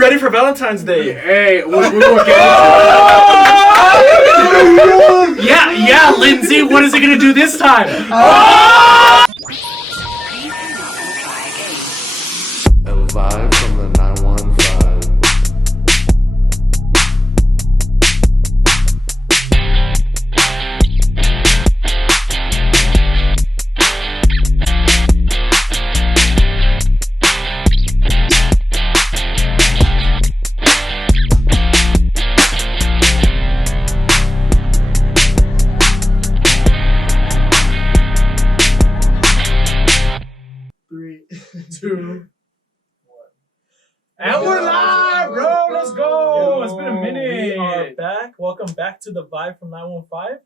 ready for Valentine's Day. Hey, we were getting Yeah, Lindsay, what is it gonna do this time? El Vibe from the 915. Three, 2, 1. And we're live, bro. Let's go. It's been a minute. We are back. Welcome back to the Vibe from 915.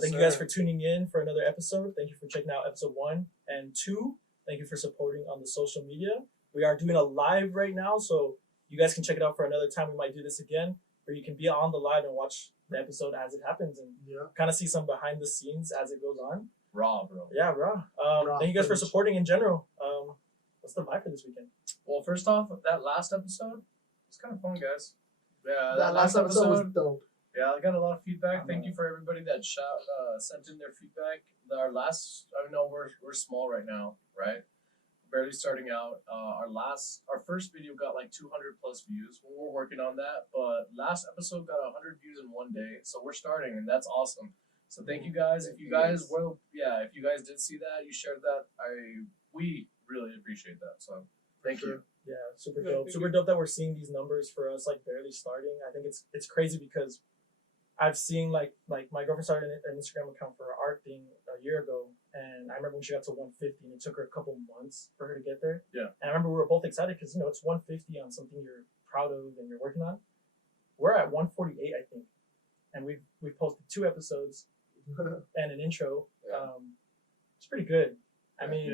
Thank you guys for tuning in for another episode. Thank you for checking out episode 1 and 2. Thank you for supporting on the social media. We are doing a live right now, so you guys can check it out for another time. We might do this again, where you can be on the live and watch the episode as it happens and kind of see some behind the scenes as it goes on. Raw, bro. Yeah, raw. Thank you guys for supporting in general. What's the vibe for this weekend? Well, first off, that last episode was kind of fun, guys. Yeah, that last episode was dope. Yeah, I got a lot of feedback. Thank you for everybody that sent in their feedback. Our last, I know we're small right now, right? Barely starting out. Our first video got like 200 plus views. We're working on that, but last episode got 100 views in one day. So we're starting, and that's awesome. So thank you guys. If you guys did see that, you shared that. We really appreciate that. So thank you. Yeah, super dope. Super dope that we're seeing these numbers for us like barely starting. I think it's crazy because I've seen like my girlfriend started an Instagram account for her art thing a year ago, and I remember when she got to 150, and it took her a couple months for her to get there. Yeah. And I remember we were both excited because it's 150 on something you're proud of and you're working on. We're at 148, I think, and we've posted 2 episodes and an intro. It's pretty good. I mean,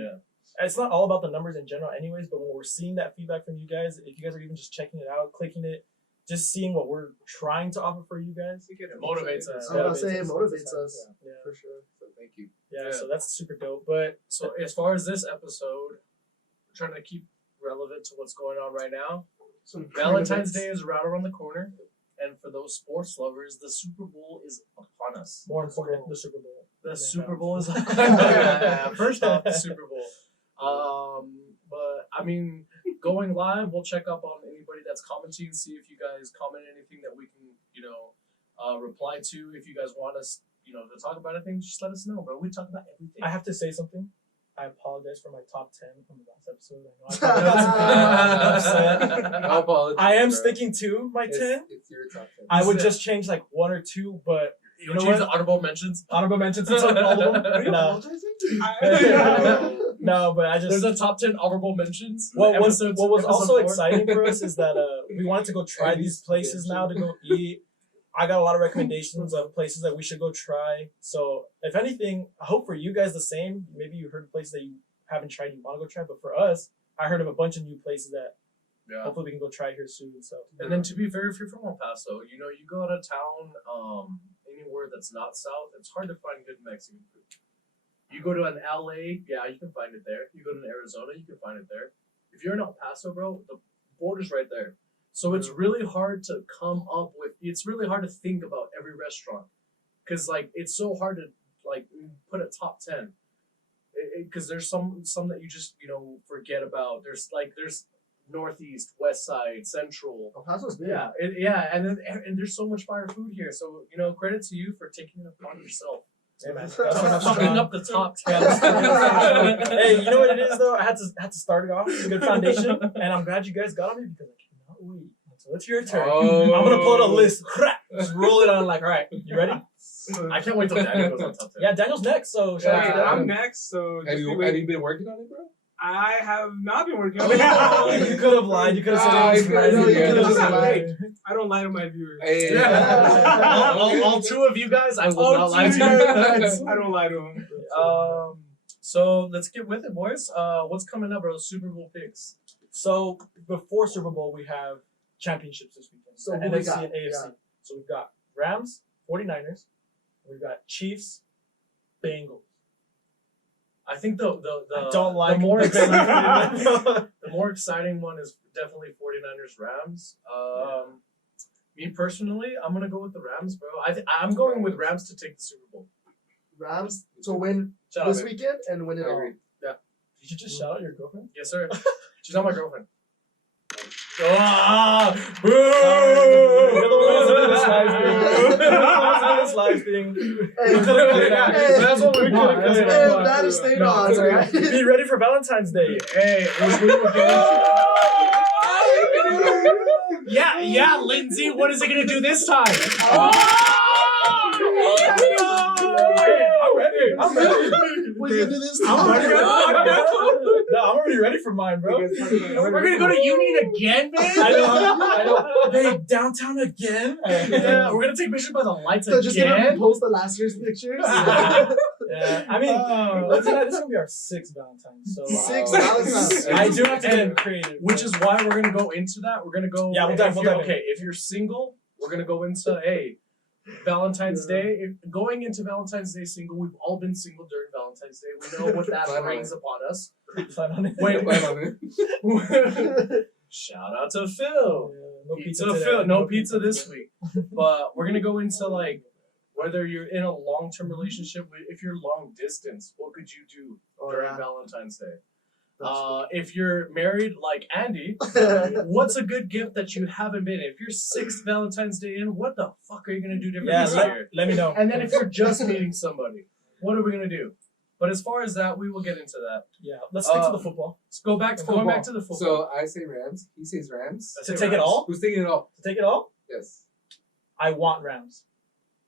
it's not all about the numbers in general anyways, but when we're seeing that feedback from you guys, if you guys are even just checking it out, clicking it, just seeing what we're trying to offer for you guys, it motivates us. I was gonna say it motivates us. Yeah. For sure. So thank you. Yeah, so that's super dope. But So as far as this episode, we're trying to keep relevant to what's going on right now. Valentine's Day is right around the corner. And for those sports lovers, the Super Bowl is upon us. more important, the Super Bowl. The Super Bowl is first off, the Super Bowl. But I mean, going live, we'll check up on anybody that's commenting, see if you guys comment anything that we can, reply to. If you guys want us, to talk about anything, just let us know, bro. We talk about everything. I have to say something. I apologize for my top 10 from the last episode. I know I apologize. I am sticking to my 10. It's your top 10. I would just change like 1 or 2, but you know what? The honorable mentions. Honorable mentions and all of them. Are you No. apologizing? No, but I just. There's a top 10 honorable mentions. What was also exciting for us is that we wanted to go try these places now to go eat. I got a lot of recommendations of places that we should go try. So if anything, I hope for you guys the same. Maybe you heard places that you haven't tried, you want to go try. But for us, I heard of a bunch of new places that hopefully we can go try here soon. So and then to be fair, if you're from El Paso, you go out of town, anywhere that's not south, it's hard to find good Mexican food. You go to an LA, you can find it there. You go to Arizona, you can find it there. If you're in El Paso, bro, the border's right there. So it's really hard to it's really hard to think about every restaurant. Because, it's so hard to, put a top 10. Because there's some that you just, forget about. There's Northeast, West Side, Central. El Paso's big. Yeah, and there's so much fire food here. So, credit to you for taking it upon yourself. hey, man, Summing up the top 10. Hey, you know what it is though? I had to start it off with a good foundation, and I'm glad you guys got on me because I cannot wait. So it's your turn. Oh. I'm gonna pull out a list. Just roll it on. All right, you ready? I can't wait till Daniel goes on top 10. Yeah, Daniel's next. So shout out to Daniel. I'm next. So Have you been working on it, bro? I have not been working on it. You could have lied. You could have said it was I don't lie to my viewers. Hey. All 2 of you guys, I will not lie to you. I don't lie to them. So let's get with it, boys. What's coming up, bro? Super Bowl picks. So before Super Bowl, we have championships this weekend. So who we NFC got? and AFC. Yeah. So we've got Rams, 49ers. We've got Chiefs, Bengals. I think the I don't like the more the exciting, Bengals. the more exciting one is definitely 49ers Rams. Me personally, I'm gonna go with the Rams, bro. I'm going with Rams to take the Super Bowl. Rams to win Shout this out, baby. weekend and win it I all. agree. Did you just shout out your girlfriend? Yes, sir. She's not my girlfriend. Ah, boo! You're the ones that did this live thing. You're the ones that did this live thing. Hey, We could've cut it out. hey, That's what we want. That's what we hey, want. that is staying No, on, it's okay. alright? Be ready for Valentine's Day. Hey, yeah, Lindsay. What is it gonna do this time? I'm ready. I'm ready. What are you gonna do this I'm ready. time? No, I'm already ready for mine, bro. We're gonna go to Union again, man. I know. Hey, downtown again? Yeah, we're gonna take pictures by the lights So just gonna again. repost the last year's pictures. Yeah, I mean, this is gonna be our 6th Valentine's. So 6 Wow. Valentine's. I do have to And- get creative. Which is why we're gonna go into that. We're gonna go. Yeah, we'll dive in. Okay, if you're single, we're gonna go into Valentine's Day. Going into Valentine's Day single, we've all been single during Valentine's Day. We know what that Plan on brings it. upon us. Plan on it. Wait, Plan on it. Shout out to Phil. Yeah, no pizza So today. Phil, no pizza this week. But we're gonna go into like whether you're in a long-term relationship. If you're long distance, what could you do during Valentine's Day? If you're married like Andy, what's a good gift that you haven't been in? If you're 6th Valentine's Day in, what the fuck are you gonna do different Yeah, this year? let me know. And then if you're just meeting somebody, what are we gonna do? But as far as that, we will get into that. Yeah, let's stick to the football. Let's go back to going back to the football. So I say Rams. He says Rams. Let's To say take it Rams. all? Who's taking it all? To take it all? Yes. I want Rams.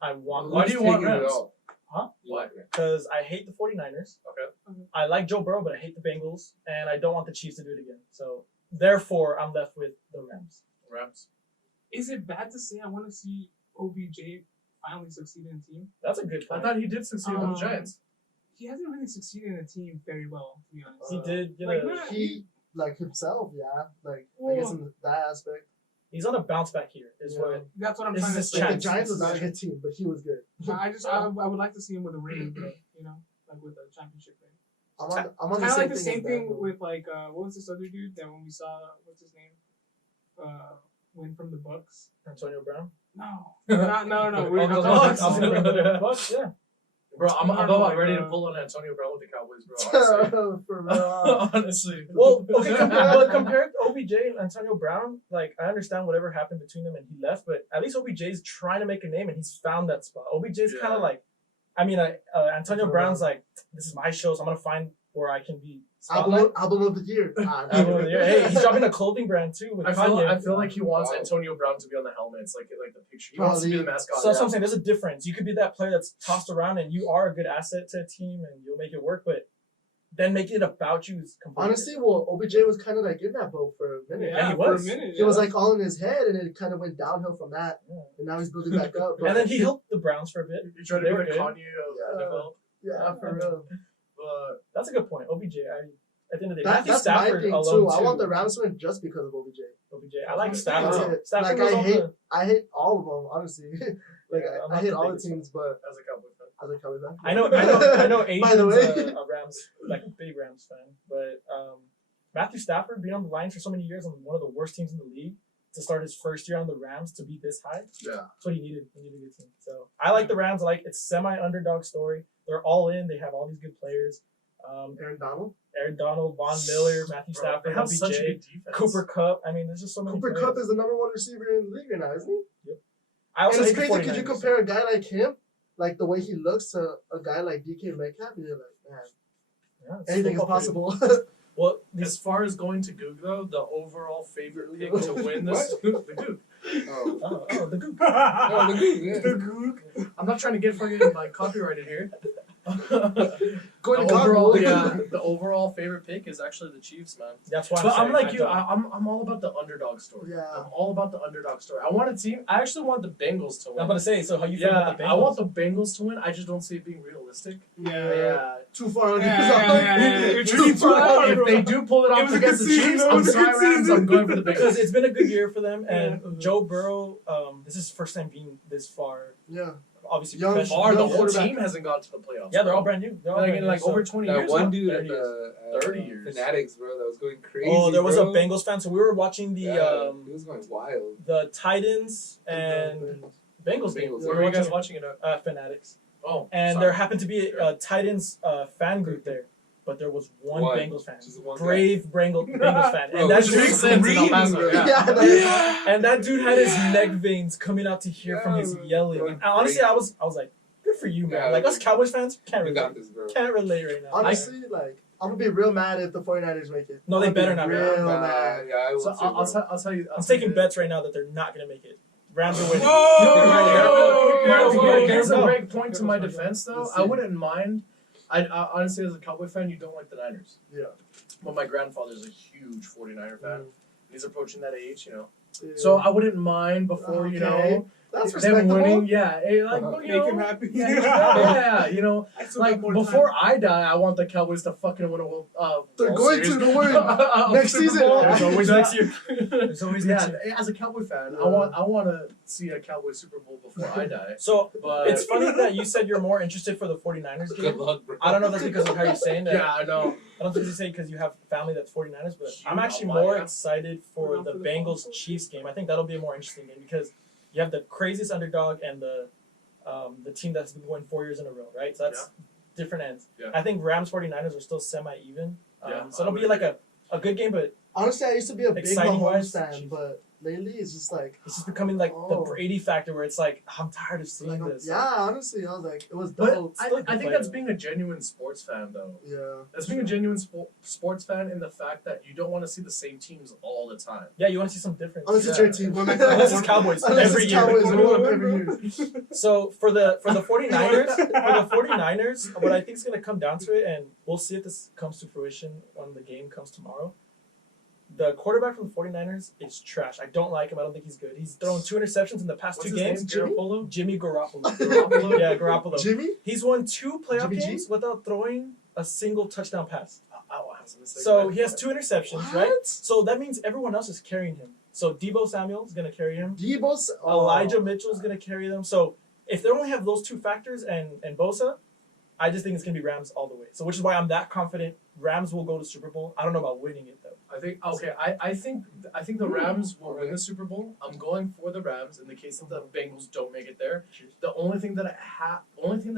I want Why do you Who's want taking it Rams? all? Huh? Why? because I hate the 49ers. Okay. I like Joe Burrow, but I hate the Bengals, and I don't want the Chiefs to do it again. So therefore, I'm left with the Rams. Rams. Is it bad to say I want to see OBJ finally succeed in a team? That's a good I point. thought he did succeed with the Giants. He hasn't really succeeded in a team very well, to be honest. He did get like, a. man, He, like himself, yeah. Like, I Well- guess in that aspect. He's on a bounce back here. Is Yeah. what. That's what I'm This trying to is his say. Like, the chance. Giants was not a good team, but he was good. I would like to see him with a ring, though, you know, like with a championship ring. I'm on Kind the of same like the thing same as thing Bando. with like what was this other dude that when we saw what's his name, win from the Bucks? Antonio Brown. No, no. Oh, the Bucks. I was gonna bring the Bucks. Yeah. Bro, I'm about Like, ready to pull on Antonio Brown with the Cowboys, bro. For real. Honestly. Well, okay, but compared to OBJ and Antonio Brown, like I understand whatever happened between them and he left, but at least OBJ's trying to make a name and he's found that spot. OBJ's kind of like, I mean, Antonio Brown's like, this is my show, so I'm gonna find where I can be. Spotlight. Album of the year. Album of the year. Hey, he's dropping a clothing brand too with I Kanye. feel like he wants Wow. Antonio Brown to be on the helmets, like the picture. He wants to be the mascot. So that's what I'm saying. There's a difference. You could be that player that's tossed around and you are a good asset to a team and you'll make it work, but then making it about you is completely Honestly, well, OBJ was kind of like in that boat for a minute. Yeah, he for was. a minute. It was like all in his head, and it kind of went downhill from that. Yeah. And now he's building back up. But And then he helped the Browns for a bit. He tried to They be were the good. Kanye of Yeah. NFL. yeah, for real. But That's a good point. OBJ, at the end of the day, That's Matthew my Stafford thing alone too. I want the Rams to win just because of OBJ. OBJ. I like That's Stafford. it. Stafford Like, was I hate all of them, honestly. Like Yeah, I'm I not hate the all the biggest teams, but as a Cowboy fan. I like Cowboys fan. I know. By the Aiden's way. a Rams, like a big Rams fan, but Matthew Stafford being on the Lions for so many years on one of the worst teams in the league to start his first year on the Rams to be this high. Yeah. That's what he needed. He needed a good team. So I like the Rams. I like it's semi-underdog story. They're all in. They have all these good players. Aaron Donald. Aaron Donald, Von Miller, Matthew Bro, Stafford, they have such a OBJ, good defense. Cooper Cup. I mean, there's just so many. Cooper players. Cup is the #1 receiver in the league right now, isn't he? I also And it's hate the crazy because you 49ers. compare a guy like him, like the way he looks, to a guy like DK Metcalf, and you're like, man, Yeah, it's anything is football for you. possible. Well, As far as going to Goog though, the overall favorite pick to win this, the Goog. Oh. the Goop. Oh, the good, yeah. The Goog. I'm not trying to get fucking like copyrighted here. Going the to overall, God, yeah, the overall favorite pick is actually the Chiefs, man. That's why. But I'm saying like I you. don't. I'm all about the underdog story. Yeah. I'm all about the underdog story. I want a team. I actually want the Bengals to win. I'm about to say. So how you feel Yeah, about the Bengals? I want the Bengals to win. I just don't see it being realistic. Yeah. Too far on Yeah. You're Too too far far. on If they do pull it It off was a against good the season, Chiefs, it I'm was a sorry, good Rams. season. I'm going for the because Bengals. it's been a good year for them, and Yeah. Joe Burrow. This is his first time being this far. Yeah. obviously Young- professional. Far, the young whole quarterback. team hasn't gone to the playoffs. Yeah, they're bro. all brand new. They're all Like brand in new, like so- over 20 That years. one now? dude 30 at years. the 30 years. Fanatics, bro, that was going crazy. Oh, there was bro. a Bengals fan. So we were watching He was going wild. the Titans and Bengals game. Bengals. We Where were were you guys watching watching it at? Fanatics, Oh, and sorry. there happened to be a Titans fan group there, but there was one One. Bengals fan, Just one brave Bengals fan, Bro, and that which dude, makes sense in El Paso, yeah. Yeah, and that dude had his neck veins coming out to here from his Yeah, yelling. going And honestly, crazy. I was like, good for you, man. Yeah, Like us Cowboys fans can't We relate. got this, bro. Can't relate right now. honestly, like I'm gonna be real mad if the 49ers make it. No, they I'm gonna better be not be. Real Nah, mad. yeah, I will So too, I'll bro. tell you. I'm taking bets right now that they're not gonna make it. Rams are winning. Whoa! Here's a Go. great point to my defense, though. Let's I see. wouldn't mind. I honestly, as a Cowboy fan, you don't like the Niners. Yeah. But my grandfather's a huge 49er fan. He's approaching that age, you know. Yeah. So I wouldn't mind before, you know, that's them respectable. winning. Yeah, like, you Make know, him happy. yeah, you know, I still like got more before time. I die, I want the Cowboys to fucking win a World. They're World going to, Series. don't worry. Next Super season. Bowl. There's always next year. There's always yeah, next year. as a Cowboy fan, Yeah. I want to see a Cowboy Super Bowl before I die. So But it's funny that you said you're more interested for the 49ers Good game. luck, bro. I don't know if that's because of how you're saying that. yeah, I know. I don't think you say because you have family that's 49ers, but I'm Shoot, actually I'll buy more ya. excited for We're not the for the Bengals console. Chiefs game. I think that'll be a more interesting game because you have the craziest underdog and the team that's been going 4 years in a row, right? So that's different ends. Yeah. I think Rams 49ers are still semi even. Yeah, So I it'll would be like agree. a good game, but Honestly, I used to be a big Exciting Mahomes wise, fan, Chiefs. but lately it's just like, it's just becoming like the Oh. Brady factor where it's like, I'm tired of seeing like this. yeah, honestly, I was like, it was But dope. I think play, that's though. being a genuine sports fan, though. Yeah. That's being a genuine sports fan in the fact that you don't want to see the same teams all the time. Yeah, you want to see some difference. Unless it's Yeah. your team. Unless it's Cowboys Unless every it's year. Cowboys, Every roll up year. every year. So for the 49ers, what I think is going to come down to it, and we'll see if this comes to fruition when the game comes tomorrow. The quarterback from the 49ers is trash. I don't like him. I don't think he's good. He's thrown 2 interceptions in the past What's 2 his games. name? Garoppolo? Jimmy Garoppolo. Garoppolo? Yeah, Garoppolo. Jimmy? He's won 2 playoff Jimmy G? games without throwing a single touchdown pass. I was gonna say So that. he has 2 interceptions, right? What? So that means everyone else is carrying him. So Debo Samuel is going to carry him. Debo's Elijah Mitchell is going to carry them. So if they only have those 2 factors and Bosa, I just think it's going to be Rams all the way. So which is why I'm that confident Rams will go to Super Bowl. I don't know about winning it though. I think okay. I think the Rams will win the Super Bowl. I'm going for the Rams in the case that the Bengals don't make it there. The only thing that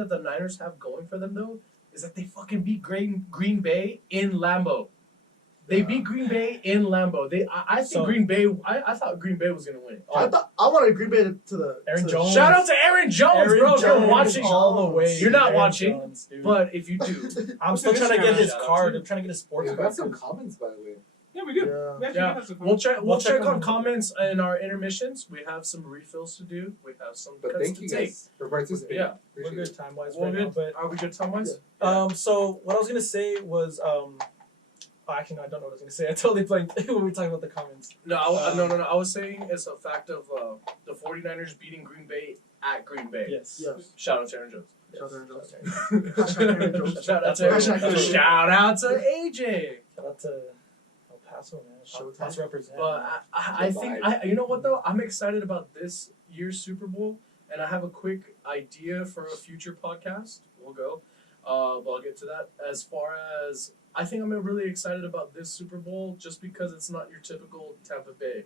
the Niners have going for them though is that they fucking beat Green Bay in Lambeau. They beat Green Bay in Lambeau. I think So- Green Bay. I thought Green Bay was gonna win. I wanted Green Bay to the Aaron to Jones. Shout out to Aaron Jones, Aaron bro. If you're Jones watching, all the way. You're not Aaron watching, Jones, dude. but if you do, I'm still trying to get his Shout out card. to- I'm trying to get his sports Yeah, we card. got some comments, by the way. Yeah, we do. Yeah. We actually Yeah. have some we'll check. We'll check on them. comments in our intermissions. We have some refills to do. We have some But cuts thank to you take. guys for participating. Yeah. We're Appreciate good it. time wise We're right now. good. But Are we good time wise? so what I was gonna say was actually no, I don't know what I was gonna say. I totally blanked when we talked about the comments. No, no. I was saying it's a fact of the 49ers beating Green Bay at Green Bay. Yes. Yes. Shout out to Aaron Jones. Shout out to Aaron Jones. Hashtag Aaron Jones. Shout out to Aaron Hashtag Aaron Jones. Jones. Shout out to AJ. Shout out to El Paso, man. El Showtime. Paso represent. But I think you know what though? I'm excited about this year's Super Bowl, and I have a quick idea for a future podcast. We'll go, but I'll get to that. As far as I think, I'm really excited about this Super Bowl just because it's not your typical Tampa Bay.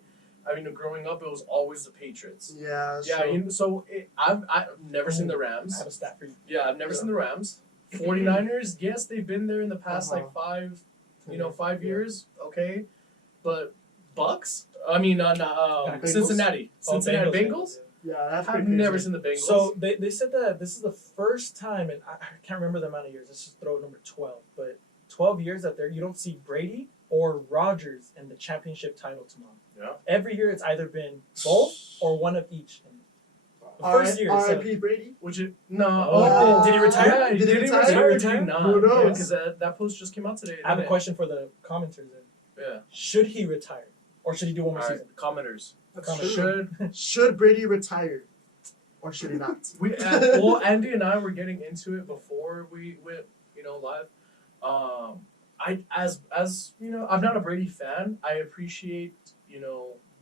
I mean, growing up, it was always the Patriots. Yeah. Yeah, So, I've never seen the I Rams. have a stat for you. Yeah, I've never seen the Rams. 49ers, yes, they've been there in the past like Uh-huh. 5 Yeah. years, okay, but Bucks. I mean, Bengals? Cincinnati, Cincinnati Bengals. Bengals. yeah, that's I've pretty never crazy. seen the Bengals. So they said that this is the first time, and I can't remember the amount of years. Let's just throw number 12. But 12 years that you don't see Brady or Rodgers in the championship title tomorrow. Yeah. Every year it's either been both or one of each. The first year. So, R.I.P. Brady. Which it no? Oh, did he retire? Yeah, Did he did he retire? retire? Did he Did he retire? not? Who knows? Because that post just came out today. I have a didn't it? question for the commenters. Then. Yeah. Should he retire, or should he do one more All right, season? commenters. That's Comment. true. Should Brady retire, or should he not? Well, Andy and I were getting into it before we went, live. As you know, I'm not a Brady fan. I appreciate,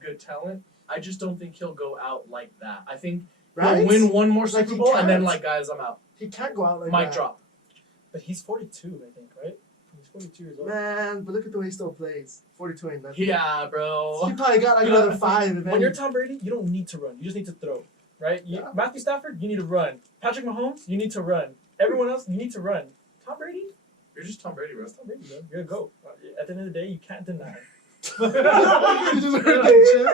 good talent. I just don't think he'll go out like that. I think Right? He'll win one more Like, Super he Bowl, and then can't. like, guys, I'm out. He can't go out like Mic that. drop. But he's 42, I think, right? He's 42 years old. Man, but look at the way he still plays. 42 ain't nothing. Yeah, bro. He probably got like another 5. And When then you're Tom Brady, you don't need to run. You just need to throw, right? Yeah. Matthew Stafford, you need to run. Patrick Mahomes, you need to run. Everyone else, you need to run. Tom Brady, You're just Tom Brady, bro. that's Tom Brady, bro. You're a GOAT. At the end of the day, you can't deny. you just heard that shit.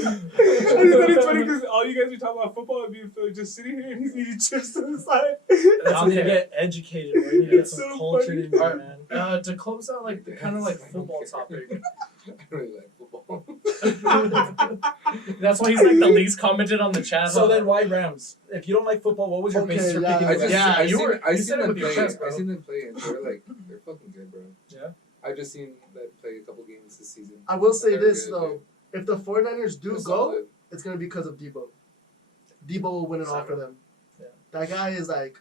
I just thought it's funny because all you guys are talking about football and being Philly just sitting here and he's eating chips to the side. Y'all need to get educated, bro. You need to get It's some so culture funny. in you, man. To close out like the kind of like football topic. I don't really like football. That's why he's like the least commented on the chat. So then why Rams? If you don't like football, what was your Okay, basis for yeah. picking I the just, Rams? Yeah, I you seen, were- I you seen said it them with your play. chest, bro. I seen them play, and they're fucking good, bro. Yeah? I've just seen them play a couple games this season. I will say They're this, good, though. If the 49ers do They're go, solid. it's going to be because of Debo. Debo will win it all for them. Yeah. That guy is like,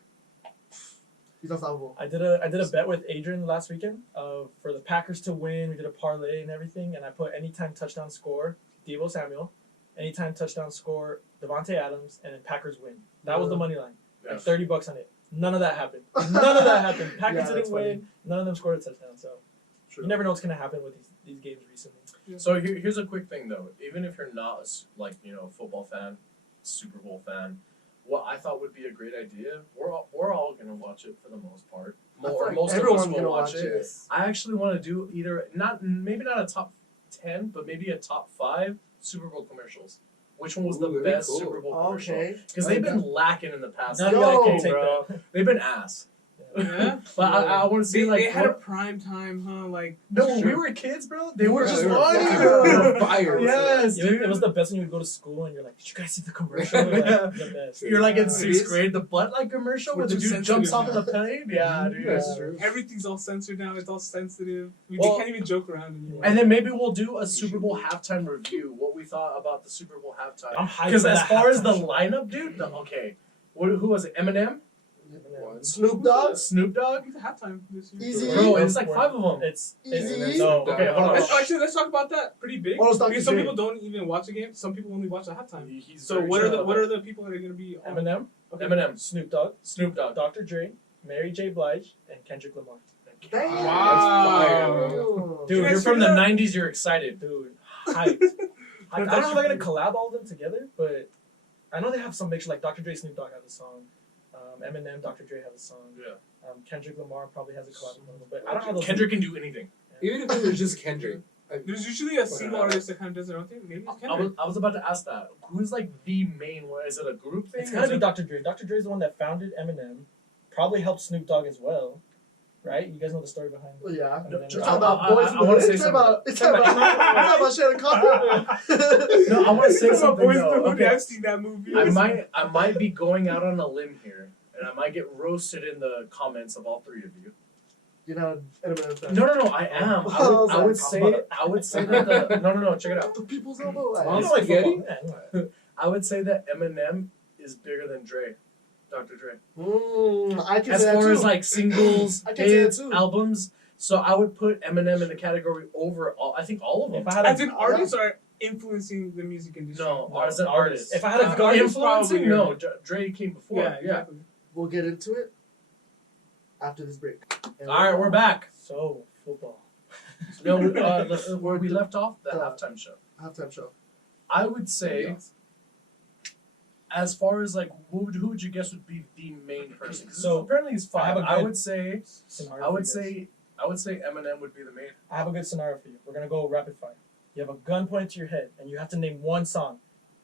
he's unstoppable. I did a bet with Adrian last weekend for the Packers to win. We did a parlay and everything, and I put anytime touchdown score Deebo Samuel, anytime touchdown score Devontae Adams, and then Packers win. That was the money line. Yeah. Like $30 on it. None of that happened. None of that happened. Packers Yeah, that's didn't funny. win. None of them scored a touchdown. So True. you never know what's gonna happen with these games recently. So here's a quick thing though. Even if you're not a football fan, Super Bowl fan, what I thought would be a great idea, we're all gonna watch it for the most part. I feel Or like most of everyone's us will gonna watch watch it. Yes. I actually want to do maybe not a top 10, but maybe a top 5 Super Bowl commercials. Which one was Ooh, the that'd be best cool. Super Bowl commercial? Okay. Because they've been lacking in the past None Yo, of that can take bro. that. They've been ass. Yeah. But I want to see They, like they had a what- prime time, huh? Like no, when we Sure. were kids, bro. They were Yeah, just they were funny, fucking bro. on fire. Yes, It dude. was the best when you would go to school and you're like, did you guys see the commercial? Like, the best. You're like in It 6th is. grade, the butt like commercial We're where the too dude jumps sensitive off the plane. Yeah, dude. That's true. everything's all censored now. It's all sensitive. We Well- can't even joke around anymore. And then maybe we'll do a Super Bowl halftime review. What we thought about the Super Bowl halftime. I'm hyped Because for as that far as the halftime show. lineup, dude, who was it? Eminem, One. Snoop Dogg, Snoop Dogg. Who's the halftime this year? Easy. Bro, it's like 5 of them. It's Easy. no. Okay, hold on. Actually, let's talk about that. Pretty big. Oh, let's talk Because to some Jay. people don't even watch the game. Some people only watch the halftime. He's So very what are true. the people that are going to be on? Eminem, Okay. Eminem, Snoop Dogg, Snoop Dogg. Dr. Dre, Mary J. Blige, and Kendrick Lamar. Damn. That's fire, bro. Damn. Dude, You guys you're from the heard that? 90s. You're excited. Dude, hyped. I don't know how they're gonna collab all of them together, but I know they have some mixture. Like Dr. Dre, Snoop Dogg have a song. Eminem, Dr. Dre have a song. Yeah. Kendrick Lamar probably has a collab with them, but I don't know how those. Kendrick can do anything. Even if it was just Kendrick. There's usually a single artist that kind of does their own thing. Maybe it's Kendrick. I was about to ask that. Who's like the main one? Is it a group thing? It's gotta Is be it- Dr. Dre. Dr. Dre's the one that founded Eminem. Probably helped Snoop Dogg as well, right? You guys know the story behind. Well, yeah. Eminem. It's all about I- boys I from the wanna hood. say It's about Shannon Carter. No, I want to say Talking about something Boys in though. the Hood, Okay. I've seen that movie. I might be going out on a limb here, and I might get roasted in the comments of all 3 of you. You know, Eminem fan. No, I am. I would say that no, check it out. The people's elbow. Mom, You Right. know, like spaghetti? football. Yeah. I would say that Eminem is bigger than Dre, Dr. Dre. I can As say that far too. as like singles, I can say that hits, too. albums. So I would put Eminem in the category over all. I think all of them. If I had As a, an artist or influencing the music industry? No, No, as an artist. if I had a gun, artist influencing, probably, no. Dre came before. Yeah, exactly. We'll get into it after this break. And All right, we're back. so football. No, where we left off, the halftime show. Halftime show. I would say, as far as like, who would you guess would be the main person? 'Cause So, apparently it's I have 5. a I good would say, Scenario I for would you guys. say, I would say Eminem would be the main. I have a good scenario for you. We're gonna go rapid fire. You have a gun pointed to your head, and you have to name one song.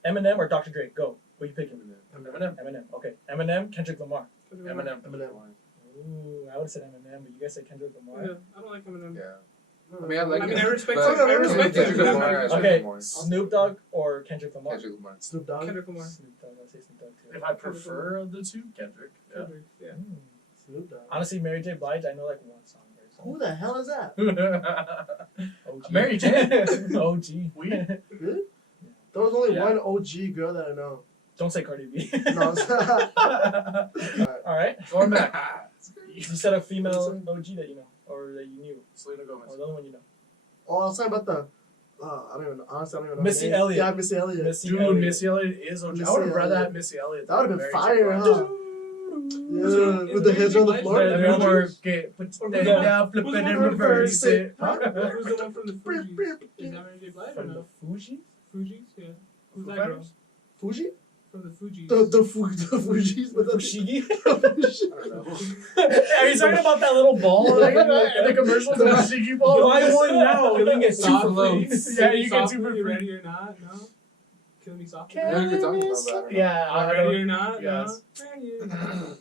Eminem or Dr. Dre? Go. Who you picking? Eminem. Eminem. Okay. Eminem. Kendrick Lamar. Eminem. Eminem. Ooh, I would have said Eminem, but you guys said Kendrick Lamar. Yeah, I don't like Eminem. Yeah. I mean, I like I mean, him, I respect but him. I respect Kendrick him. Lamar, I respect Okay. him more. Snoop Dogg or Kendrick Lamar? Kendrick Lamar. Snoop Dogg. Kendrick Lamar. Snoop Dogg. I'd say Snoop Dogg too. If I prefer the 2, Kendrick. Yeah. Kendrick, yeah. Snoop Dogg. Honestly, Mary J. Blige, I know like one song. Who the hell is that? OG. Mary J. OG. We. Really? There was only Yeah. one OG girl that I know. Don't say Cardi B. No, it's All right. Going back. You said a female OG that you know, or that you knew, Selena Gomez. or the other one you know. oh, I was talking about the I don't even know. Honestly, I don't even know. Missy her name. Elliott. Yeah, Missy Elliott. Dude, Missy Elliott is OG. Missy I would have rather Elliott. had Missy Elliott. That would have than been Mary J. fire, Blige. huh? Yeah, with the heads on the floor. And Yeah. then work it, put Or that who's down, flip who's it the and one from reverse the it. Huh? Who's the one from the Fugees? Is that Mary J. Blige or From the no? Fuji? Fugees, yeah. Who's Foo that girl? Fighters? Fuji? From the Fugees. The Fuji's. But the Fushigi? I don't know. Are you talking about that little ball in the commercial? The Shiki ball? Buy one now. You can get two for Softly. free. Yeah, you get Softly, two for free. Ready or not? No. Kill me softly. I know you're talking about that. I don't know. Yeah, I Ready don't- or not? Yes. No. Ready or not?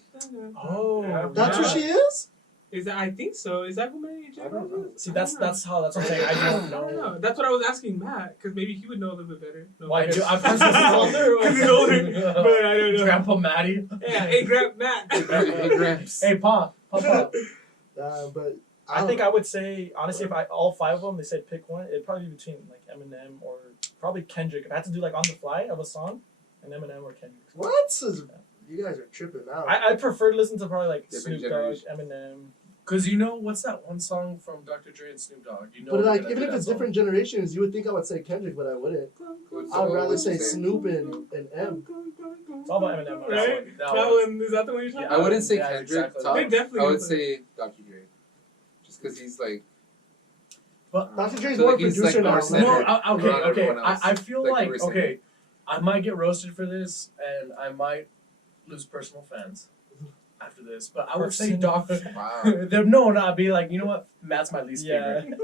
Oh, That's who Yeah. she is? Is that? I think so. Is that who Mary J. I don't Blige know. is? See, I that's don't know. that's what I'm saying. I don't I don't know. know. That's what I was asking Matt, because maybe he would know a little bit better. No, Why because- do I'm because he's older? Because he's older, but I don't know. Grandpa Matty. Yeah, hey, grab Matt. Hey, Gramps. Hey, Pa. Papa. But I think I would say honestly, if all five of them, they said pick one, it'd probably be between like Eminem or probably Kendrick. If I had to do like on the fly of a song, an Eminem or Kendrick. What? You guys are tripping out. I prefer to listen to probably like Different Snoop Dogg, generation. Eminem. Because you know, what's that one song from Dr. Dre and Snoop Dogg? You know, But they're like, gonna even do if that it's song. different generations, you would think I would say Kendrick, but I wouldn't. I'd rather say Snoop and M. It's all about Eminem. Right? That That one. one, is that the one you're talking Yeah, I wouldn't say Yeah, Kendrick. exactly. Top. They definitely I would would say Dr. Dre. Just because he's like. But Dr. Dre's So, more like, he's, producer like, now. more man. centered. no, okay, around okay. everyone else. I feel Like you like were saying. okay, I might get roasted for this, and I might lose personal fans after this. But I would say Dr. Wow. No, no, I'd be like, you know what? Matt's my least Yeah. favorite.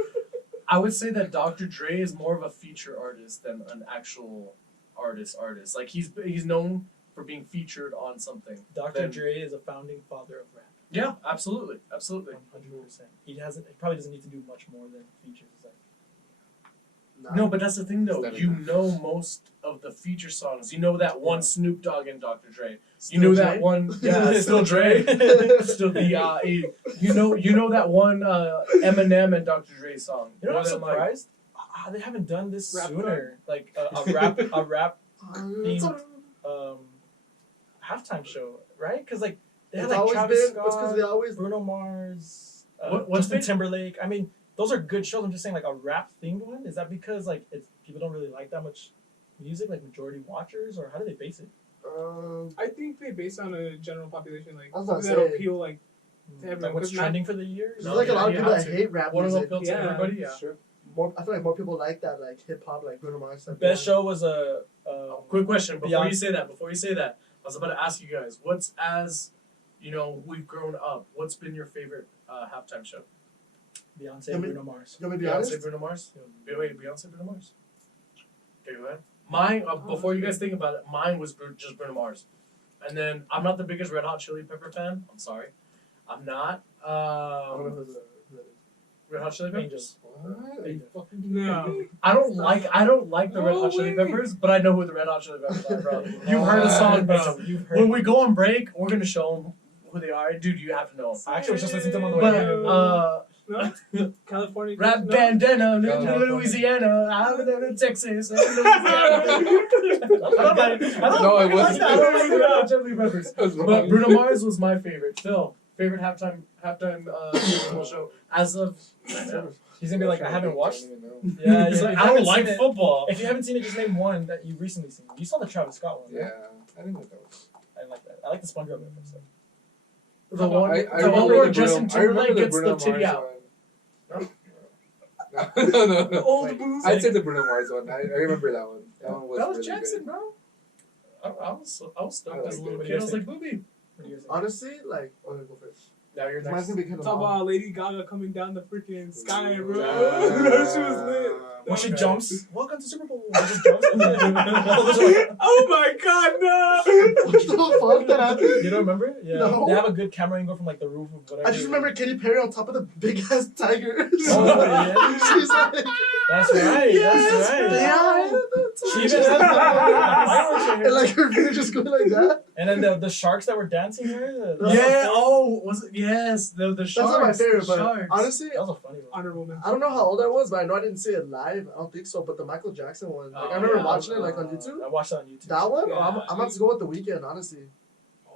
I would say that Dr. Dre is more of a feature artist than an actual artist. Like he's known for being featured on something. Dr. Then- Dre is a founding father of rap. Yeah, absolutely. 100%. He probably doesn't need to do much more than features. It's like, Nah. No, but that's the thing though. Is that You enough? know most of the feature songs. You know that one Snoop Dogg and Dr. Dre. Still You know Dre? that one. Yeah, still Dre. Still the. You know that one Eminem and Dr. Dre song. you know, I'm that, like- surprised. They haven't done this Rap sooner. Like a rap It's halftime show, right? Because like they had It's like always Travis been. It's Scott, because they always. Bruno Mars, What's Justin been- Timberlake. I mean, those are good shows. I'm just saying, like a rap themed one. Is that because like people don't really like that much music, like majority watchers, or how do they base it? I think they based on a general population, like I was about to that'll say. appeal like to everyone. Like what's 'cause not- trending for the year? There's No, like a lot of you people have that to. hate rap One of them music. appeal to Yeah. everybody. Yeah. Sure. I feel like more people like that, like hip hop, like Bruno Mars. Stuff. Best show was Quick question before Beyond- you say that. I was about to ask you guys, what's we've grown up. What's been your favorite halftime show? Beyonce, Let me- Bruno Mars. You want me to be Beyonce, honest? Bruno Mars. Wait, Beyonce, Bruno Mars. Okay, go ahead. Mine. Before you guys think about it, mine was just Bruno Mars, and then I'm not the biggest Red Hot Chili Pepper fan. I'm sorry, I'm not. I don't know who that is. Red Hot Chili Peppers. Angels. What? Are you fucking No. I don't like the Red Hot Chili way. Peppers, but I know who the Red Hot Chili Peppers are, bro. You've heard a song, bro. You've heard. When we go on break, we're gonna show them who they are, dude. You have to know them. I actually was just listening to them on the way But here. No? California. rap no? bandana, No. Louisiana, I'm in Texas, Louisiana. No, it wasn't. I don't like the Red Hot Chili Peppers. That was But wrong. Bruno Mars was my favorite. Phil, favorite halftime Super Bowl show as of. He's gonna be like, I haven't watched. don't even know. Yeah, He's yeah, like, if I you don't haven't like seen it- football. If you haven't seen it, just name one that you've recently seen. You saw the Travis Scott one. Yeah, Right? I didn't know that was. I like that. I like the SpongeBob reference. Though. The one, I the remember one where the Justin Bruno- I remember Timberlake the gets the Bruno titty Mars out. one. No. Old Wait, booze. I'd say the Bruno Mars one. I remember that one. That one was That was really Jackson, good. bro. I was stoked I as a like little it. kid. I was like, booby. What do you guys think? Honestly, like, go first. Now you're Mine's next. gonna be kind of Talk long. about Lady Gaga coming down the freaking sky, bro. Yeah. That shit was lit. When she Okay. jumps, welcome to Super Bowl. She just jumps. And then- Oh my god, no! What the fuck that happened? You don't remember it? Yeah. No. They have a good camera angle from like the roof of whatever. I just remember Katy Perry on top of the big ass tiger. Oh, yeah. She's like, That's right. yes, That's right. yeah. She even has the fireworks right And here. like her finger just going like that. And then the sharks that were dancing here. Yeah. Oh, was it? Yes. The That's sharks. not my favorite, but sharks. honestly, That was a funny one. Honorable mention. I don't know how old I was, but I know I didn't see it live. I don't think so. But the Michael Jackson one, like I remember yeah. watching it like on YouTube. I watched it on YouTube. That one, Yeah. I'm about to go with The Weeknd, honestly.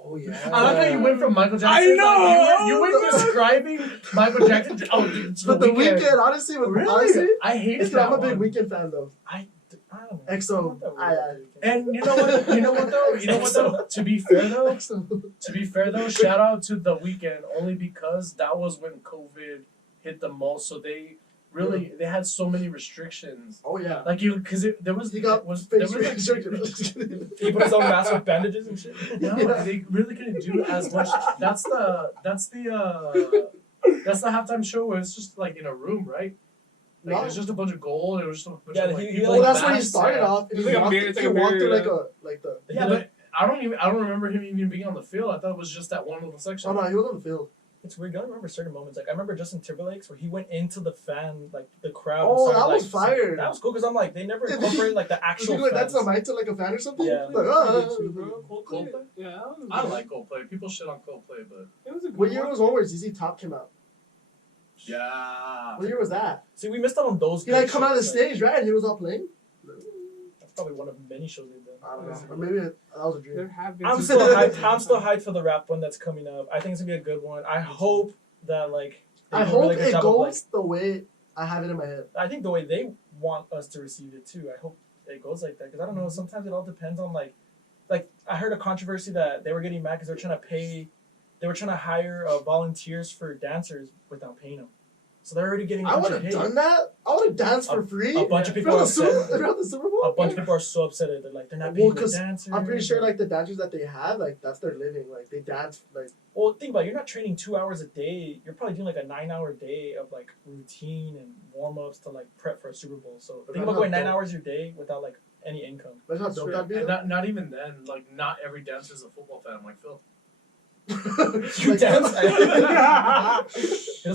Oh yeah. I like how you went from Michael Jackson. I know! You went describing Michael Jackson. Oh, dude, But the weekend, honestly, was Really? honestly, I hated it's that I'm a big one. Weekend fan though. I don't know. EXO. I'm not that weird about Weeknd. And you know what? You know what though? To be fair though, shout out to The Weeknd only because that was when COVID hit the most. So they they had so many restrictions. Oh yeah. Like there was He got there face was like, restricted. He put his own mask with bandages and shit. no, they really couldn't do as much. That's the halftime show where it's just like in a room, right? Like, No. it was just a bunch of gold. It was just a bunch Yeah, of he people Well, with that's where he masks. started off. It's like a mirror- it's like a he walked through mirror, like the. Yeah, but I don't remember him even being on the field. I thought it was just that one little section. Oh no, he was on the field. It's weird. I don't remember certain moments. Like I remember Justin Timberlake's where he went into the fan, like the crowd. Oh, and started, that was like, fire. singing. That was cool because I'm like they never incorporated like the actual. Like, that's fans. a mic to like a fan or something. Yeah. Like, Coldplay? Yeah, that was I good. like Coldplay. People shit on Coldplay, but It was a good What year one. was one where ZZ Top came out? yeah. What year was that? See, we missed out on those. He like good come out of the shows, like, stage, right? And he was all playing. That's probably one of many shows they've done. I don't know. Or maybe that was a There dream. have been I'm some still good hyped. ones. I'm still hyped for the rap one that's coming up. I think it's gonna be a good one. I hope that like. they I do a hope really good it job goes of, like, the way I have it in my head. I think the way they want us to receive it too. I hope it goes like that because I don't know. Sometimes it all depends on like I heard a controversy that they were getting mad because they were trying to hire volunteers for dancers without paying them. So they're already getting. I would have paid. done that. I would have danced for free. A bunch of people Throughout are the Super, upset. throughout the Super Bowl. A bunch of people are so upset that they're not Well, paying the 'cause dancers. I'm pretty sure like the dancers that they have, like that's their living. Like they dance like. Well, think about it. You're not training 2 hours a day. You're probably doing like a 9-hour day of like routine and warm ups to like prep for a Super Bowl. So But think that's about going not 9 dope. hours your day without like any income. That's how That's dope true. that'd be. And not even then. Like not every dancer is a football fan. Like Phil. You Like- dance? That's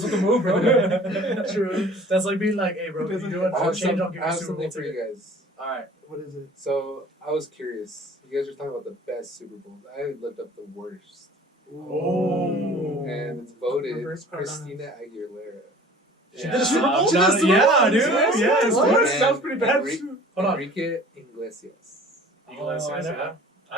what the move, bro. True. That's like being like, hey, bro, can you do it? I have, Change. I'll some, give I you a have Super Bowl something for you ticket. guys. All right. What is it? So I was curious. You guys were talking about the best Super Bowls. I looked up the worst, Oh. and it's voted Reverse card on Christina Aguilera. She did a Super Bowl? I'm She did a not- Super yeah, Bowl? dude. What? Yes. What? dude. And Sounds pretty bad. Hold on. Enrique Iglesias. Iglesias, I know. yeah.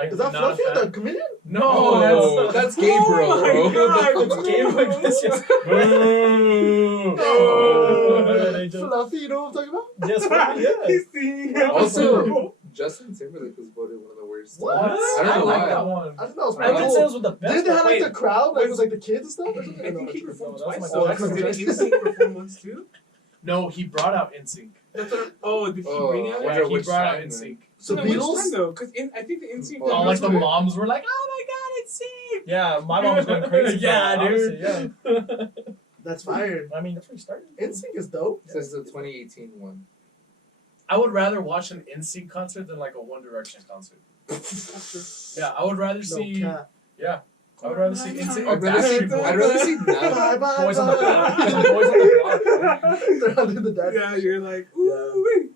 Is that I'm not a Fluffy, fan. the comedian? No, that's Gabriel, Oh my bro. God. It's Gabriel Iglesias. Boo. Oh, they just- Fluffy, you know what I'm talking about? Yes, Fluffy, yeah. He's singing. Also, Justin Timberlake was voted one of the worst. What? I don't know like why. that one. I think that was I pretty wouldn't cool. say it was with the best. Didn't they have like Wait. the crowd? Like it was like the kids and stuff? Or something? I think he No, performed that was twice. Michael Because Jackson. did he perform once too? No, he brought out NSYNC. That's what. Oh, did he Oh, bring I out? wonder Yeah, he which brought out time, NSYNC. So No, which Beatles? time though? Because I think the NSYNC. Oh, All like the good. moms were like, "Oh my God, NSYNC!" Yeah, my mom was going crazy. for Yeah, that, dude. honestly, yeah. That's fire. I mean, that's where he started. NSYNC is dope. Says the 2018 one. I would rather watch an NSYNC concert than like a One Direction concert. Yeah, I would rather No see. cap. I would rather see NSYNC or I'd rather see. Backstreet I'd Boys. rather see none. Bye, bye, Boys on the block. bye. Boys on the block. They're under the dance. Yeah, you're like, ooh,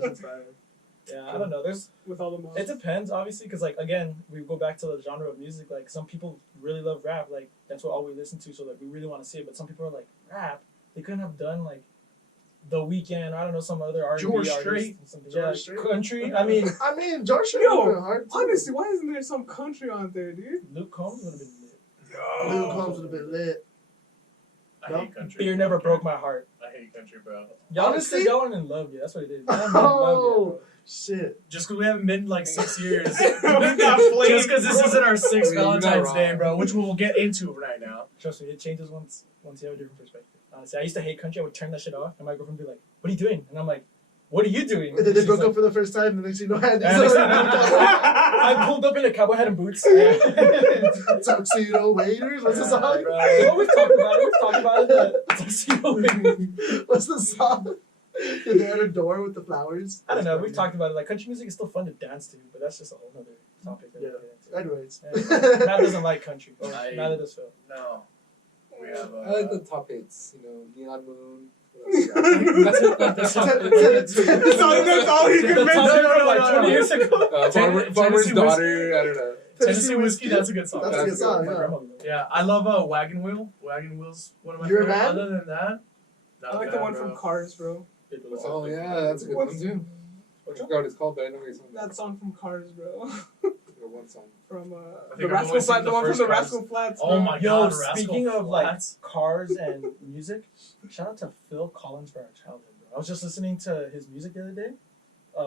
That's fire. Yeah, I don't know. There's with all the moms. It depends, obviously, because like again, we go back to the genre of music. Like some people really love rap, like that's what all we listen to, so like we really want to see it. But some people are like rap. They couldn't have done like The Weeknd. I don't know, some other R&B George artist Strait. or something. George yeah, Strait. country. I mean, George Strait Yo, went hard too. Honestly, why isn't there some country on there, dude? Luke Combs would have been lit. Luke Combs would have been lit. I hate country. Beer never broke my heart. I hate country, bro. Y'all Honestly? y'all weren't in love yet. That's what it is. Y'all weren't in love yet, bro. Shit. Just because we haven't been in like 6 years. We got played. Just because this isn't our sixth You're not Valentine's Day, wrong. bro, which we will get into right now. Trust me, it changes once you have a different perspective. Honestly, I used to hate country. I would turn that shit off, and my girlfriend would be like, "What are you doing?" And I'm like, "What are you doing?" And then they She's broke like, up for the first time, and the next thing you know, And Andy's I pulled up in a cowboy hat and boots. Yeah. Tuxedo Waiters. What's the song? Oh, we've talked about it. We've talked about it. Tuxedo Waiters. What's the song? You're there at a door with the flowers. I don't know. We've talked about it. Like country music is still fun to dance to, but that's just a whole other topic. That Yeah. we get into. Anyways. Matt doesn't like country. Or I- neither does Phil. No. We have. I like the top hits. You know, Neon Moon. That's it. That's That's all he could The mention. top no, like no, 20 no. years ago. Farmer's Tennessee Daughter. I don't know. Tennessee Whiskey, that's a good song. That's a good That's song, My yeah. grandmother loved it. Yeah, I love Wagon Wheel. Wagon Wheel's one of my You're a favorite. fan? Other than that, not I like bad, the one bro. from Cars, bro. Oh yeah, that's a good one too. I forgot what it's called, but I know what you're talking That about. song from Cars, bro. Or one song. From I the think I've Rascal only seen Flats, the the one from first the Cars. Rascal Flats. Oh my Yo, god, Rascal speaking of Flats. like cars and music, shout out to Phil Collins for our childhood, bro. I was just listening to his music the other day.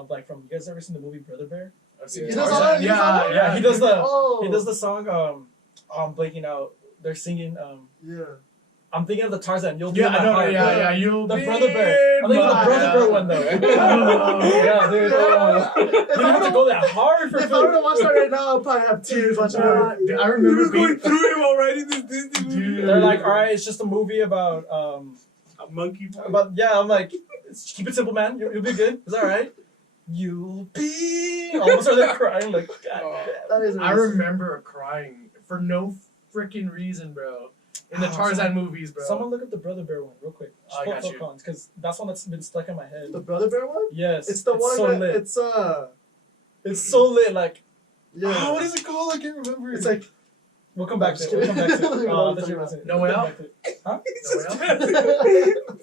Like from, you guys ever seen the movie Brother Bear? I've seen He Tarzan. does all that? He does all that? Yeah, he does the Oh. he does the song I'm blanking out. They're singing Yeah. I'm thinking of the Tarzan. You'll be Yeah, in my I know. heart. Yeah. You'll The be Brother Bear. I'm thinking of the my Brother Bear heart. one though. Yeah, dude. You don't have to go that hard for If I were to Phil. watch that right now, I'll probably have tears watching that. Dude, I We remember were going being. through it while writing this Disney movie. Dude. They're like, all right, it's just a movie about A monkey boy. But yeah, I'm like, keep it simple, man. You'll be good. It's all right. You'll be. Almost are they crying like, God. That is I amazing. remember crying for no freaking reason, bro. In the Oh, Tarzan movies, bro. Someone look up the Brother Bear one real quick. Just I put got Phil you. Collins, because that's one that's been stuck in my head. The Brother Bear one? Yes, It's the one so that lit. it's It's so lit. Like yeah. Oh, what is it called? I can't remember. It's like we'll come back to Just it. We'll come back to it. kidding. That's your lesson. No Way We'll come Out? back to it. Huh?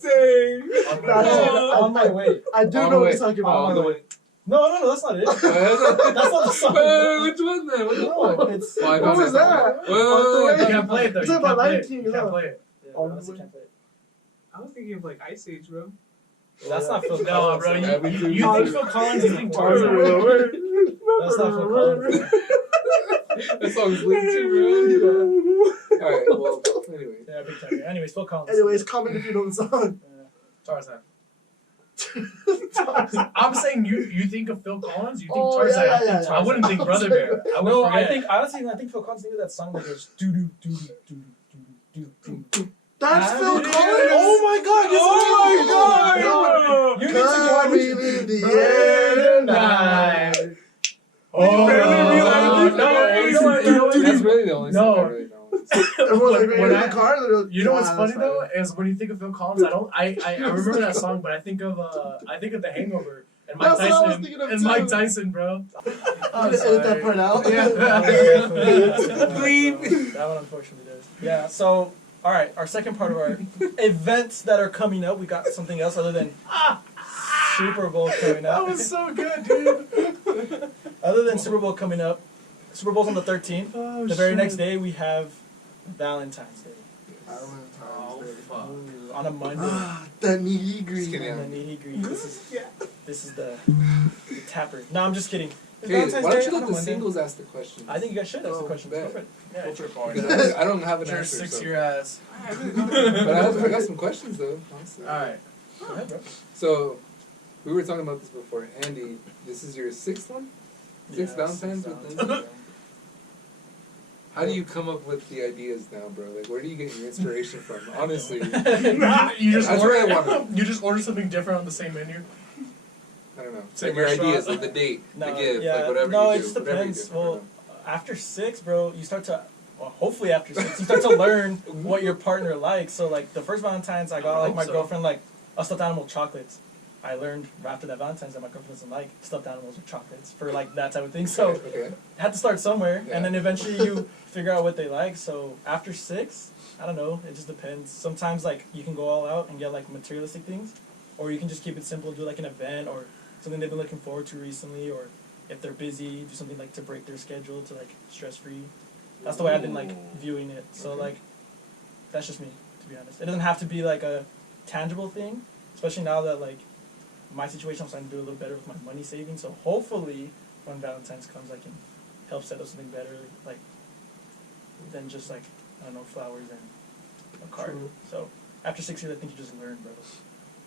Dang. On my That's way. on my way. I do On know the what way. you're talking about. On the way. No, that's not it. That's Wait, not the song. which one then? What the No, fuck? it's. Well, I What don't was know. that? Wait, wait, On wait, You wait. can't play it though. It's You about can't play Lion it. King, You can't huh? play it. Yeah, On honestly the can't play it. I was thinking of like Ice Age, bro. That's not Phil No, Collins. bro. Yeah, me You too. think Phil Collins? You think Tarzan? That's not Phil Collins. Bro. That song's lit too, bro. Alright, well, anyway. Yeah, big time. Anyways, Phil Collins. Anyways, comment if you know the song. Yeah. Tarzan. I'm saying you think of Phil Collins. You think Oh, Tarzan. yeah. I wouldn't think Brother Bear. I would No, I forget. think honestly, I think Phil Collins think of that song that goes doo doo doo doo doo doo doo. That's Phil It is. Collins. Oh my God! Yes, Oh it is. my You need to Coming in the Brother air tonight. tonight. Oh, barely realized it. no, you know what? That's really the only No. song I really know. Everyone's like, When in I- the car. they're- You know what's "Nah, funny that's though fine." is when you think of Phil Collins, I remember that song, but I think of The Hangover and Mike That's what I was Tyson thinking of and too. Mike Tyson, bro. I'm gonna edit that part out. Clean. That one unfortunately does. Yeah. So, all right, our second part of our events that are coming up. We got something else other than Super Bowl coming That up. was so good, dude. Other than Super Bowl coming up, Super Bowl's on the 13th. Oh, The very shit. next day we have Valentine's Day Oh, fuck. on a Monday. That nitty Just gritty. kidding. And the nitty-gritty. This is the tapper. No, I'm just kidding. It's Hey, Valentine's why don't Day you on let a the Monday. singles ask the questions? I think you guys should ask the Oh, question. bet. Go for it. Yeah, it's your part. Because I don't have an Your answer. 6-year ass. But I got some questions though. Honestly. Alright. Go ahead, bro. So, we were talking about this before. Andy, this is your 6th one? Six Valentine's with them? How do you come up with the ideas now, bro? Like, where do you get your inspiration from? Honestly, You just That's where I order. want You just order something different on the same menu. I don't know. Same Like your restaurant? ideas, like the date, No, the gift, yeah. like whatever No, you it do. just whatever you depends. do. I don't Well, know. after 6, bro, you start to, well, hopefully after 6, you start to learn what your partner likes. So, like, the first Valentine's, I got, I like, hope my so. girlfriend, like, a stuffed animal chocolates. I learned after that Valentine's that my girlfriend doesn't like stuffed animals or chocolates for, like, that type of thing. So, Okay. I had to start somewhere, Yeah. and then eventually you figure out what they like. So, after 6, I don't know, it just depends. Sometimes, like, you can go all out and get, like, materialistic things, or you can just keep it simple, do, like, an event or something they've been looking forward to recently, or if they're busy, do something, like, to break their schedule, to, like, stress-free. That's the way I've been, like, viewing it. So, Okay. like, that's just me, to be honest. It doesn't have to be, like, a tangible thing, especially now that, like, my situation, I'm starting to do a little better with my money saving. So, hopefully, when Valentine's comes, I can help set up something better, like, than just, like, I don't know, flowers and a card. True. So, after 6 years, I think you just learn, bro.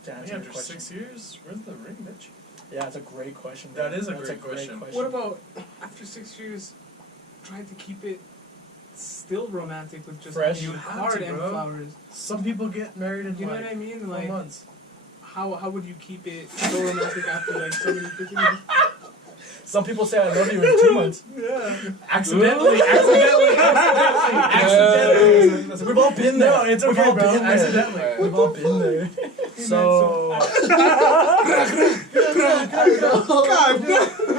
To answer Yeah, your after question. 6 years, where's the ring, bitch? Yeah, it's a great question. Bro. That is a That's great question. What about after 6 years, trying to keep it still romantic with just Fresh. a You have card to, and bro. flowers? Some people get married in You know like what I mean? 4 Like, months. how would you keep it so romantic after like so many freaking years? Some people say I love you in 2 months. Yeah. Accidentally. We've all been there. No, it's We've okay, all bro. been there. Accidentally. Alright. We've all been there. So,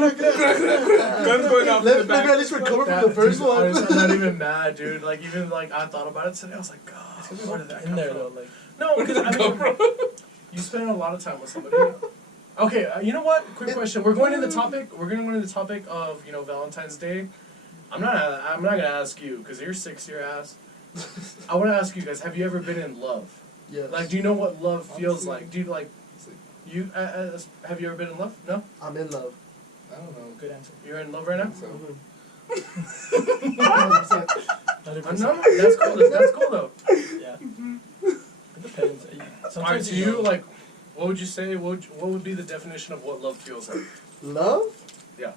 Guns going off in the Maybe back. at least recover from the first dude, one. honestly, I'm not even mad, dude. Like, even like I thought about it today. I was like, God, we've all where did that been come there from? though. Like, No, because I mean, you spend a lot of time with somebody, Okay, you know what? Quick question. We're going to the topic. We're going to go into the topic of Valentine's Day. I'm not gonna ask you because you're 6-year ass. I want to ask you guys: have you ever been in love? Yes. Like, do you know what love feels Honestly. like? Do you like you? Have you ever been in love? No. I'm in love. I don't know. Good answer. You're in love right now. So 100%. 100%. No, that's cool. That's cool though. Yeah. It depends. All right, so you like, what would you say? What would be the definition of what love feels like? Love? Yeah.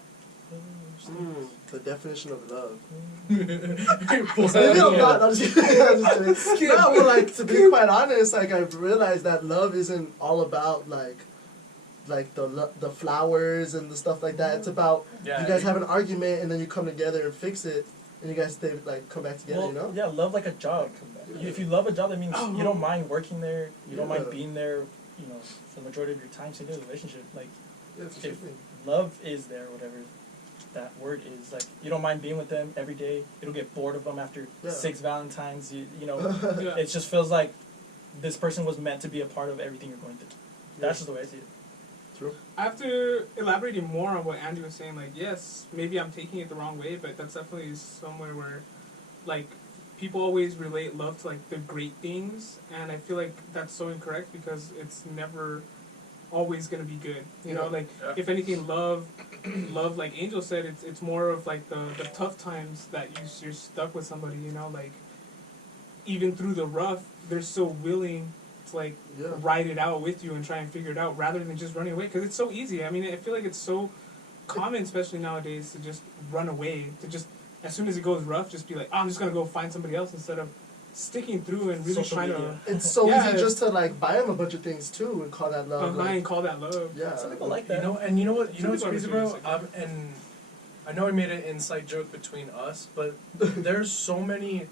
The definition of love. Full No, sentence. I'm just kidding. No, but like to be quite honest, like I've realized that love isn't all about like the flowers and the stuff like that. It's about Yeah, you guys have an argument and then you come together and fix it, and you guys stay like come back together. Well, You know? yeah, love like a job. If you love a job, that means you don't mind working there. You don't mind Yeah. being there. For the majority of your time. Same thing with a relationship. Like Yeah, it's if love is there, whatever that word is, like you don't mind being with them every day. You don't get bored of them after Yeah. 6 Valentines. You know, Yeah. it just feels like this person was meant to be a part of everything you're going through. That's just the way I see it. True. I have to elaborate more on what Andy was saying. Like, yes, maybe I'm taking it the wrong way, but that's definitely somewhere where, like, people always relate love to like the great things, and I feel like that's so incorrect because it's never always gonna be good. You know, like Yeah. if anything, love, like Angel said, it's more of like the tough times that you're stuck with somebody. You know, like even through the rough, they're so willing to like Yeah. ride it out with you and try and figure it out rather than just running away, because it's so easy. I mean, I feel like it's so common, especially nowadays, to just run away, to just as soon as it goes rough, just be like, oh, I'm just gonna go find somebody else, instead of sticking through and really Social trying media. It's so Yeah. easy just to like buy them a bunch of things too and call that to love. Like, call that love. yeah. Some people like that. You know what? You know what's Some crazy, people are bro? And I know I made an inside joke between us, but there's so many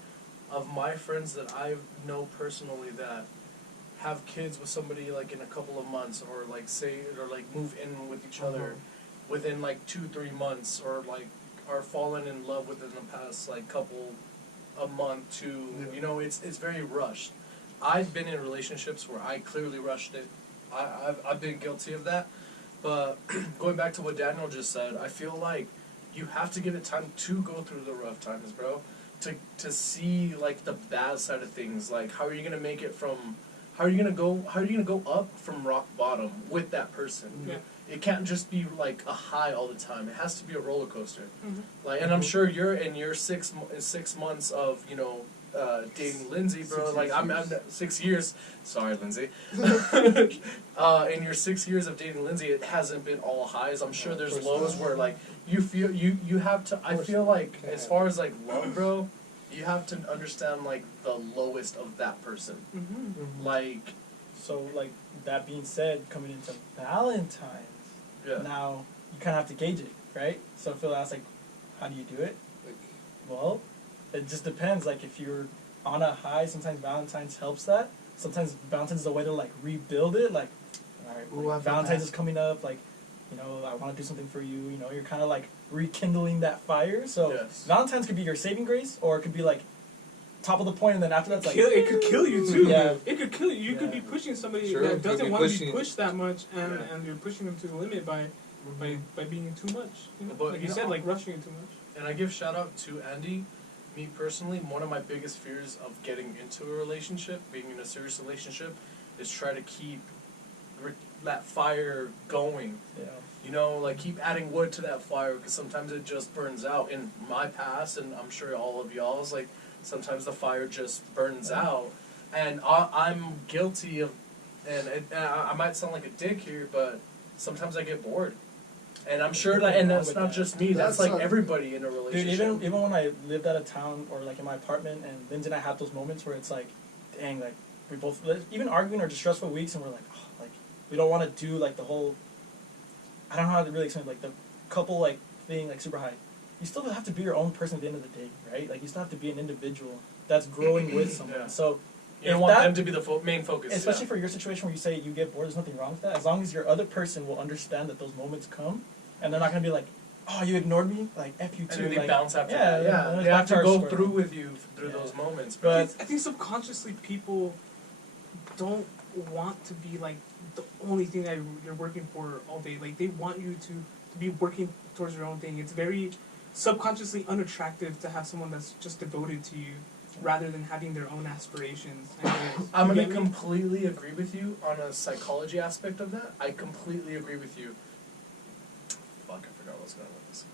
of my friends that I know personally that have kids with somebody like in a couple of months, or like move in with each other within like 2-3 months, or like are falling in love within the past like a month to it's very rushed. I've been in relationships where I clearly rushed it. I've been guilty of that. But going back to what Daniel just said, I feel like you have to give it time to go through the rough times, bro. To see like the bad side of things. Like how are you gonna make it from how are you gonna go up from rock bottom with that person? Yeah. It can't just be like a high all the time. It has to be a roller coaster. Mhm. Like, and I'm sure you're in your 6 months of dating Lindsay, bro. 6 Like I'm years. 6 years. Sorry, Lindsay. In your 6 years of dating Lindsay, it hasn't been all highs. I'm sure there's lows where like you feel you have to. I feel like as far as like love, bro, you have to understand like the lowest of that person. Mm-hmm. Like So, like, that being said, coming into Valentine's, yeah. now you kind of have to gauge it, right? So Phil asked, like, how do you do it? like, Well, it just depends. Like, if you're on a high, sometimes Valentine's helps that. Sometimes Valentine's is a way to, like, rebuild it. Like, all right, Ooh, I feel Valentine's that. is coming up. Like, I want to do something for you. You're kind of, like, rekindling that fire. So Yes. Valentine's could be your saving grace, or it could be, like, top of the point, and then after that's, like... It could kill you too. Yeah. It could kill you. You could Yeah. be pushing somebody Sure, that you could doesn't be want to be pushing- pushed that much, and Yeah. and you're pushing them to the limit by being too much. But, Like you you said, know- like rushing it too much. And I give shout out to Andy. Me personally, one of my biggest fears of getting into a relationship, being in a serious relationship, is try to keep that fire going. Yeah. Like keep adding wood to that fire, because sometimes it just burns out. In my past, and I'm sure all of y'all's, like sometimes the fire just burns out, and I'm guilty of, and I might sound like a dick here, but sometimes I get bored. And I'm sure that, and that's not just me. That's like everybody in a Dude, relationship. even when I lived out of town or like in my apartment, and Lindsay and I had those moments where it's like, dang, like we both even arguing or just stressful weeks, and we're like, oh, like we don't want to do like the whole. I don't know how to really explain it, like the couple like thing like super high. You still have to be your own person at the end of the day, right? Like you still have to be an individual that's growing with someone. Yeah. So You don't if want that- them to be the main focus. especially for your situation where you say you get bored, there's nothing wrong with that. As long as your other person will understand that those moments come, and they're not gonna be like, "Oh, you ignored me," like "F you and too." then they like, bounce after yeah, that. yeah, Yeah, it's they back have to to our go square through one. with you through Yeah. those moments. But I think subconsciously people don't want to be like the only thing that you're working for all day. Like they want you to be working towards your own thing. It's very subconsciously unattractive to have someone that's just devoted to you rather than having their own aspirations. And goals. I'm You gonna get me? completely agree with you on a psychology aspect of that. I completely agree with you. Fuck, I forgot what I was going with this.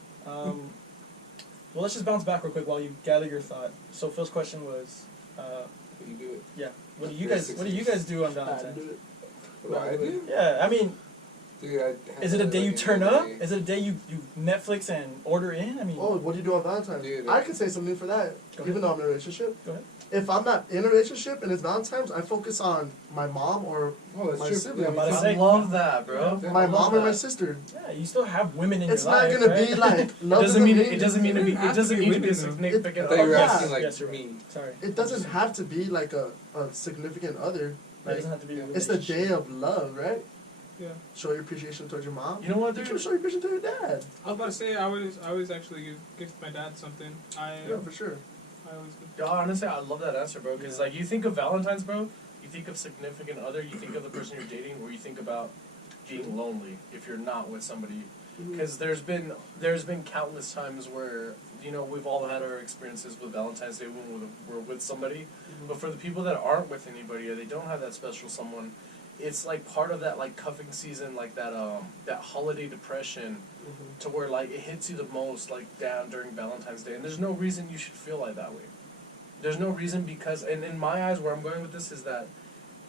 Well, let's just bounce back real quick while you gather your thought. So Phil's question was, You do it. yeah, what do you guys do on Valentine's? What I do? Yeah, I mean, Dude, is it a day you like turn every up? day. Is it a day you Netflix and order in? I mean, Oh, what do you do on Valentine's? Dude, I could say something for that, Go even ahead. though I'm in a relationship. Go ahead. If I'm not in a relationship and it's Valentine's, I focus on my mom or Oh, that's my true. sibling. Yeah, about to I say- love that, bro. Yeah. my I mom love or my that. sister. yeah, you still have women in It's your not life. gonna right? be like It love doesn't mean doesn't it doesn't mean to be It it doesn't mean to be a doesn't significant I thought you were Yeah. asking like Yes, you're right. me. Sorry. It doesn't have to be like a significant other. It Like, doesn't have to be. a it's the relationship. day of love, right? Yeah. Show your appreciation towards your mom. You know what, You can dude? show your appreciation to your dad. I was about to say I always actually give my dad something. Yeah, for sure. I always give. Yeah, honestly, I love that answer, bro. Because like you think of Valentine's, bro, you think of significant other, you think of the person you're dating, or you think about being lonely if you're not with somebody. Because there's been countless times where we've all had our experiences with Valentine's Day when we're with somebody, but for the people that aren't with anybody or they don't have that special someone, it's like part of that like cuffing season, like that holiday depression, to where like it hits you the most like down during Valentine's Day, and there's no reason you should feel like that way. There's no reason because, and in my eyes, where I'm going with this is that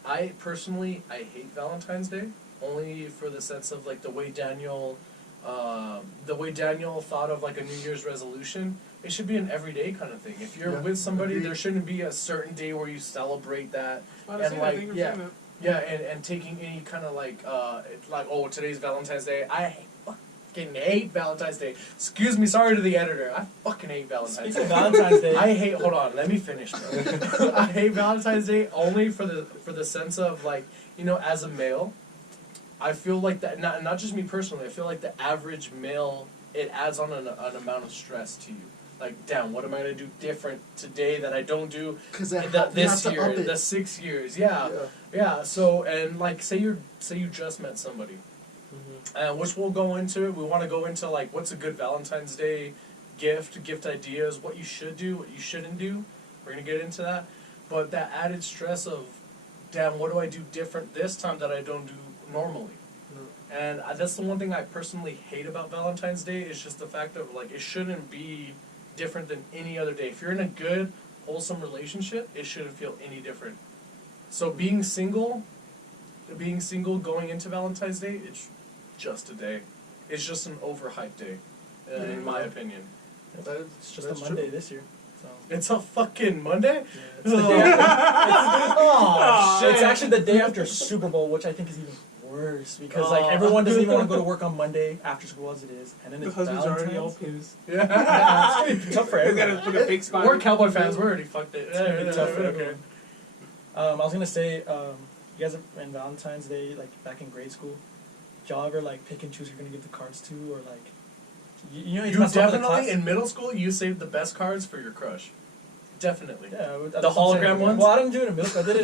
I personally hate Valentine's Day only for the sense of like the way Daniel thought of like a New Year's resolution. It should be an everyday kind of thing. If you're Yeah, with somebody, agreed. there shouldn't be a certain day where you celebrate that. I was about to And say, like, I think yeah. saying that. Yeah, and taking any kind of like oh, today's Valentine's Day. I fucking hate Valentine's Day. Excuse me, sorry to the editor. I fucking hate Valentine's Speaking Day. of Valentine's Day, I hate. Hold on, let me finish, bro. I hate Valentine's Day only for the sense of like as a male, I feel like that not just me personally. I feel like the average male, it adds on an amount of stress to you. Like, damn, what am I gonna do different today that I don't do Because this year, the 6 years? Yeah. So, and like, say you just met somebody, which we'll go into. We want to go into like what's a good Valentine's Day gift ideas, what you should do, what you shouldn't do. We're gonna get into that, but that added stress of, damn, what do I do different this time that I don't do normally? And that's the one thing I personally hate about Valentine's Day is just the fact of like it shouldn't be different than any other day. If you're in a good, wholesome relationship, it shouldn't feel any different. So being single going into Valentine's Day, it's just a day. It's just an overhyped day, in my opinion. it's just a Monday this year. So. It's a fucking Monday? Yeah, it's the day after. Oh, shit. It's actually the day after Super Bowl, which I think is even worse because like everyone doesn't even want to go to work on Monday after school as it is, and then The it's husband's already all Valentine's. pissed. Yeah, it's gonna be tough for He's everyone. gotta put a big spot. We're Cowboy fans. We're already fucked it. It's gonna be tough for Okay. everyone. I was gonna say, you guys in Valentine's Day, like back in grade school, did y'all ever like pick and choose who you're gonna give the cards to, or like, you know, You mess up with the definitely, class? in middle school, you saved the best cards for your crush. Definitely. Yeah, The hologram ones? Well, I didn't do it in middle school. I did it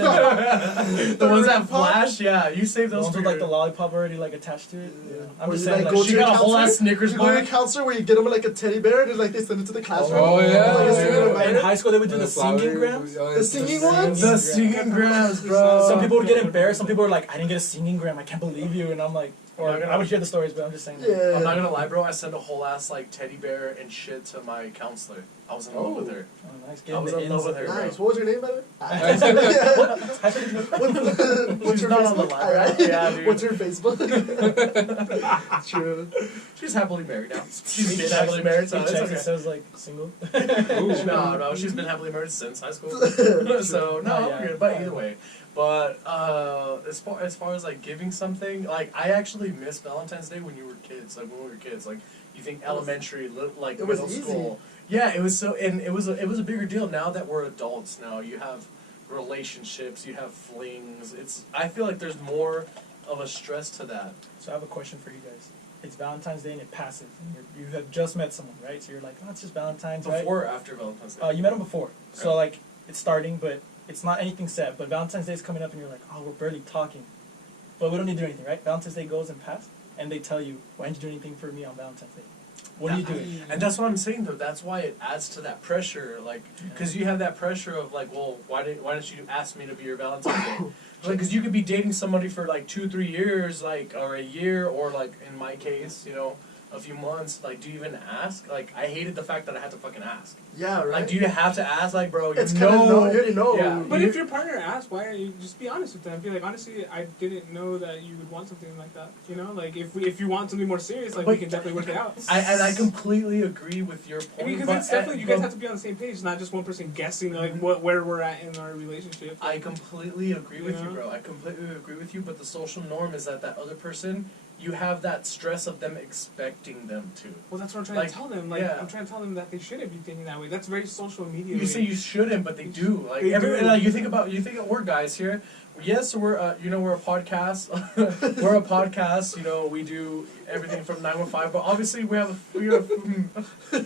in The ones that flash, yeah, you saved the those ones for with like your... the lollipop already like attached to it. Yeah. I'm Or just you, saying, like, like, go She to got a your whole ass counselor? Snickers You go to bar. a counselor where you get them like a teddy bear and like they send it to the classroom. Oh, yeah. Like, Yeah. in high school they would do And the singing flowers, grams. The singing ones? The singing grams, bro. Some people would get embarrassed. Some people were like, "I didn't get a singing gram. I can't believe you." And I'm like, or I would hear the stories, but I'm just saying. Like, Yeah. I'm not gonna lie, bro. I sent a whole ass like teddy bear and shit to my counselor. I was in love with her. oh, nice. I was in love with her, bro. Nice. What was your name, brother? What's She's your not on the Facebook? line, Alright. bro. Yeah, dude. What's your Facebook? True. She's happily married now. She's been happily married, so He it's checks, okay. it says like single. No, she's been happily married since high school. So no, Not I'm yet. good. But either way, but as far as like giving something, like I actually miss Valentine's Day when you were kids. Like when we were kids, like you think elementary, like it was middle easy. school. Yeah, it was so, and it was a bigger deal. Now that we're adults, now you have relationships, you have flings. I feel like there's more of a stress to that. So I have a question for you guys. It's Valentine's Day and it passes, and you have just met someone, right? So you're like, oh, it's just Valentine's, right? Before or after Valentine's Day? You met him before, so like it's starting, but it's not anything set, but Valentine's Day is coming up and you're like, oh, we're barely talking. But we don't need to do anything, right? Valentine's Day goes and passes, and they tell you, why didn't you do anything for me on Valentine's Day? What are you doing? And that's what I'm saying though. That's why it adds to that pressure, like, because you have that pressure of like, well, why didn't you ask me to be your Valentine's Day? Like, because you could be dating somebody for like 2-3 years, like, or a year, or like in my case, you know, a few months. Like, do you even ask? Like, I hated the fact that I had to fucking ask. Yeah, right. Like, do you have to ask? Like, bro, It's you kind of know, you already know. Yeah. But if your partner asks, why don't you just be honest with them? Be like, honestly, I didn't know that you would want something like that. You know, like if you want something more serious, like we can definitely work it out. I completely agree with your point. Because but it's definitely you guys have to be on the same page, not just one person guessing like where we're at in our relationship. I completely agree with you, Yeah. bro. I completely agree with you. But the social norm is that other person, you have that stress of them expecting them to. Well, that's what I'm trying Like, to tell them. Like, yeah. I'm trying to tell them that they shouldn't be thinking that way. That's very social media. You say you shouldn't, but they do. Like They do. and, like, you think we're guys here. Yes, we're we're a podcast. We're a podcast. You know, we do everything from 915. But obviously, we have.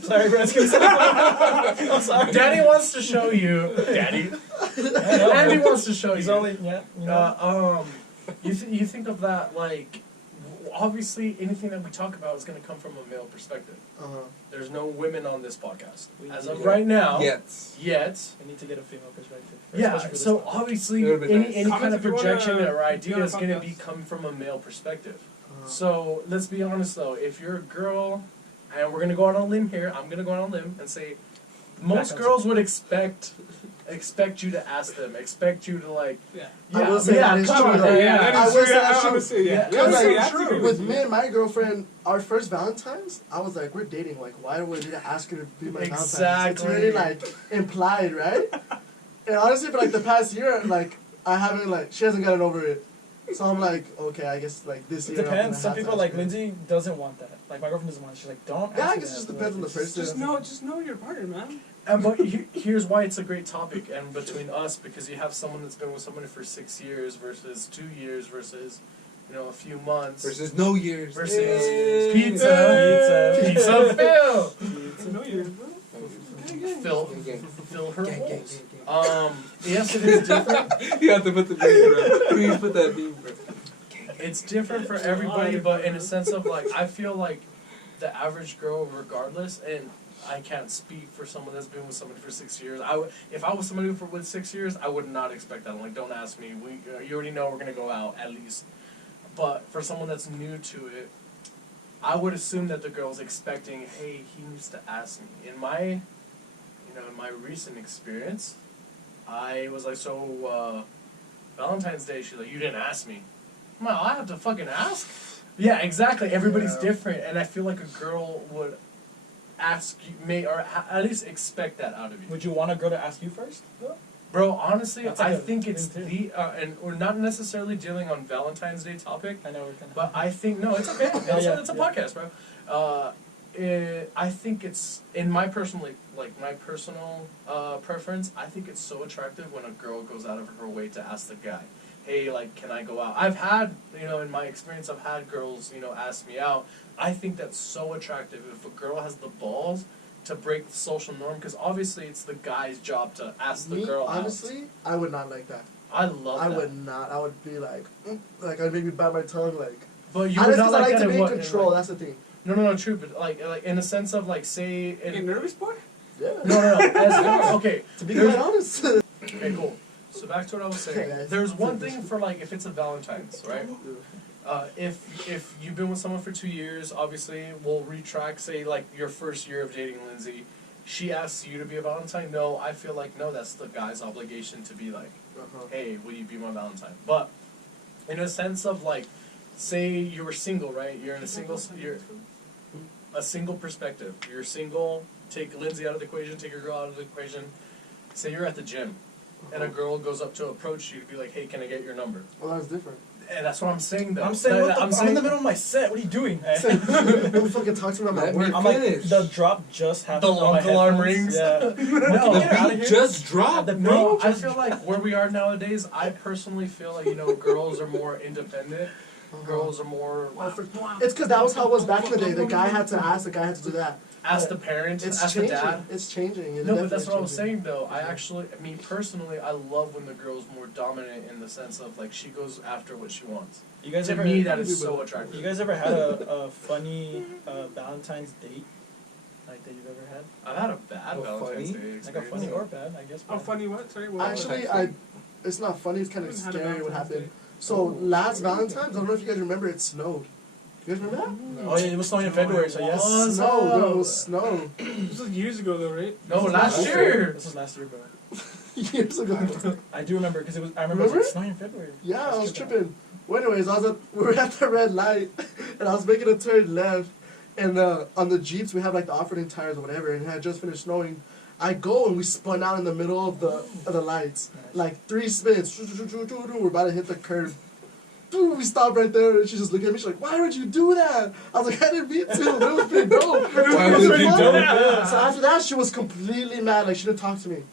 Sorry, bro. I'm sorry. Daddy wants to show you. Daddy. Andy wants to show He's you. only, yeah, you know. You think of that like. Obviously, anything that we talk about is going to come from a male perspective. There's no women on this podcast as of right now. Yet. We need to get a female perspective. Yeah. especially for So this topic. obviously, It would've been nice. any kind Comments of if you wanna projection or be on idea a is going to podcast. be come from a male perspective. So let's be honest though. If you're a girl, and we're going to go out on a limb here, I'm going to go out on a limb and say, most on girls would expect you to ask them, expect you to like. Yeah. I will say that is come true, on, though. yeah. that I is will true. say that's I true. would say, yeah. Yeah. Because Yeah, like, that's true. with me and my girlfriend, our first Valentine's, I was like, we're dating. Like, why do we need to ask her to be my Valentine's? It's Exactly. really like implied, right? And honestly, for like the past year, like I haven't like she hasn't gotten over it. So I'm like, okay, I guess like this It year. I'm depends. gonna Some have to people ask like her. Lindsay doesn't want that. Like my girlfriend doesn't want it. She's like, don't ask Yeah, I me guess it that. just depends on the person. Just know your partner, man. But here's why it's a great topic, and between us, because you have someone that's been with somebody for 6 years versus 2 years versus, a few months Versus no years. versus Yay. pizza Phil. Know yours, bro. Fill her holes. Yes, it is different. You have to put the beat, bro. Please put that beat, bro. It's different for everybody, but in a sense of like, I feel like the average girl, regardless, and I can't speak for someone that's been with somebody for 6 years. If I was somebody with 6 years, I would not expect that. I'm like, don't ask me. You already know we're gonna go out at least. But for someone that's new to it, I would assume that the girl's expecting, hey, he needs to ask me. In my, in my recent experience, I was like, so Valentine's Day. She's like, you didn't ask me. I'm like, I have to fucking ask. Yeah, exactly. Everybody's different, and I feel like a girl would ask you, or at least expect that out of you. Would you want a girl to ask you first? Though? Bro, honestly, That's like I a think it's thing, the, and we're not necessarily dealing on Valentine's Day topic, I know we're kind of. but I think, no, it's okay. It's a yeah. podcast, bro. I think it's, in my personal, my personal preference, I think it's so attractive when a girl goes out of her way to ask the guy, hey, can I go out? I've had, in my experience, I've had girls, ask me out. I think that's so attractive if a girl has the balls to break the social norm, because obviously it's the guy's job to ask the girl out. Honestly, I would not like that. I love that. I would not. I would be like I'd maybe bite my tongue, like. But you I would just not like like that to in be in what? control. That's the thing. No, true, but like in a sense of say. You nervous, boy? Yeah. No. Okay. To be quite honest. Okay, cool. So back to what I was saying. Yeah, There's one thing for if it's a Valentine's, right? If you've been with someone for 2 years, obviously we'll retract. Say your first year of dating Lindsay, she asks you to be a Valentine. No, I feel no. That's the guy's obligation to be hey, will you be my Valentine? But in a sense of say you were single, right? You're in a single perspective. You're single. Take Lindsay out of the equation. Take your girl out of the equation. Say you're at the gym, and a girl goes up to approach you to be like, "Hey, can I get your number?" Well, that's different. And that's what I'm saying, though. I'm saying, I'm in the middle of my set. What are you doing? Don't fucking talk to me about my work. I'm like, the drop just happened. The on my alarm headphones. rings. Yeah. No, Get her out of here. Just drop. The No, break I just feel where we are nowadays, I personally feel girls are more independent. Girls are more It's because that was how it was back in the day. The guy had to ask, the guy had to do that. ask the parent, It's ask the changing. dad. It's changing. It's No, but that's definitely what I was changing. saying though. I mean, personally, I love when the girl's more dominant in the sense of like she goes after what she wants. You guys To ever? me, that is so attractive. You guys ever had a funny Valentine's date? Like that you've ever had? I've had a bad Oh, Valentine's funny? Day Like a experience. funny or bad, I guess. Oh, funny what? Sorry, what? Actually, it's not funny. It's kind of I haven't had a scary what Valentine's happened. Day. So last Valentine's, I don't know if you guys remember, it snowed. You guys remember that? Oh yeah, it was snowing in February, so yes. Was Snow, up? there was snow. This was years ago, though, right? No, This was last year. This was last year, bro. Years ago. I do remember because it was. I remember it was like Remember? snowing in February. Yeah, I was tripping. Well, anyways, we were at the red light, and I was making a turn left, and on the Jeeps we have like the off-roading tires or whatever, and it had just finished snowing. I go and we spun out in the middle of the lights, Nice. like 3 spins. We're about to hit the curb. We stopped right there, and she's just looking at me. She's like, "Why would you do that?" I was like, "I didn't mean to. It was pretty dope." Why It was would pretty you do dope. that? So after that, she was completely mad. Like she didn't talk to me.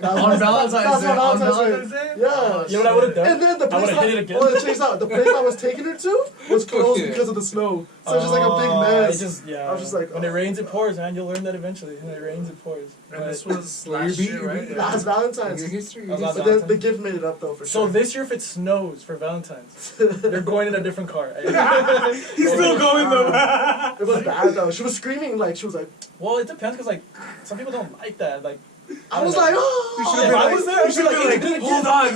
That was- On that was Valentine's Day. my On Valentine's Valentine's Day. Day. Yeah. Oh, You know what I would've done? And then the I place would've hit it again. well, check this out. The place I was taking her to was closed Okay. because of the snow. So it's just like a big mess. It just, yeah. I was just like, when it oh. rains, it pours, man. You'll learn that eventually. When it rains, it pours. And this But- was Well, last you're year, being- right? Last Valentine's. Your history. I was your on But history. then the gift made it up though for so sure. this year, if it snows for Valentine's, you're going in a different car. He's still going, though. It was bad though. She was screaming like she was like. Well, it depends because like some people don't like that. Like I was don't like, know. oh. If I was there, I'd be like, Hold on.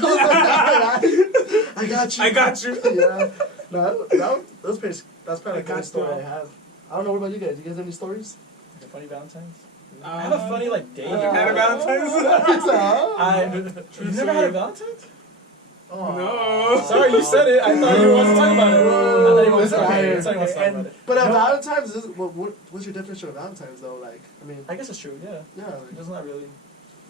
I got you. I got you. Yeah. No, that was pretty. That's probably I the kind got of story you. I have. I don't know what about you guys. You guys have any stories? a funny Valentine's. I have a funny like date. You had a Valentine's? You've never had a Valentine's? Oh. No. Sorry, you said it. I thought you wanted to talk about it. I thought you wanted to talk about it. I thought you wanted to talk And- about it. But No. Valentine's is what's your definition of Valentine's though? Like, I mean, I guess it's true. Yeah, yeah, it's not really.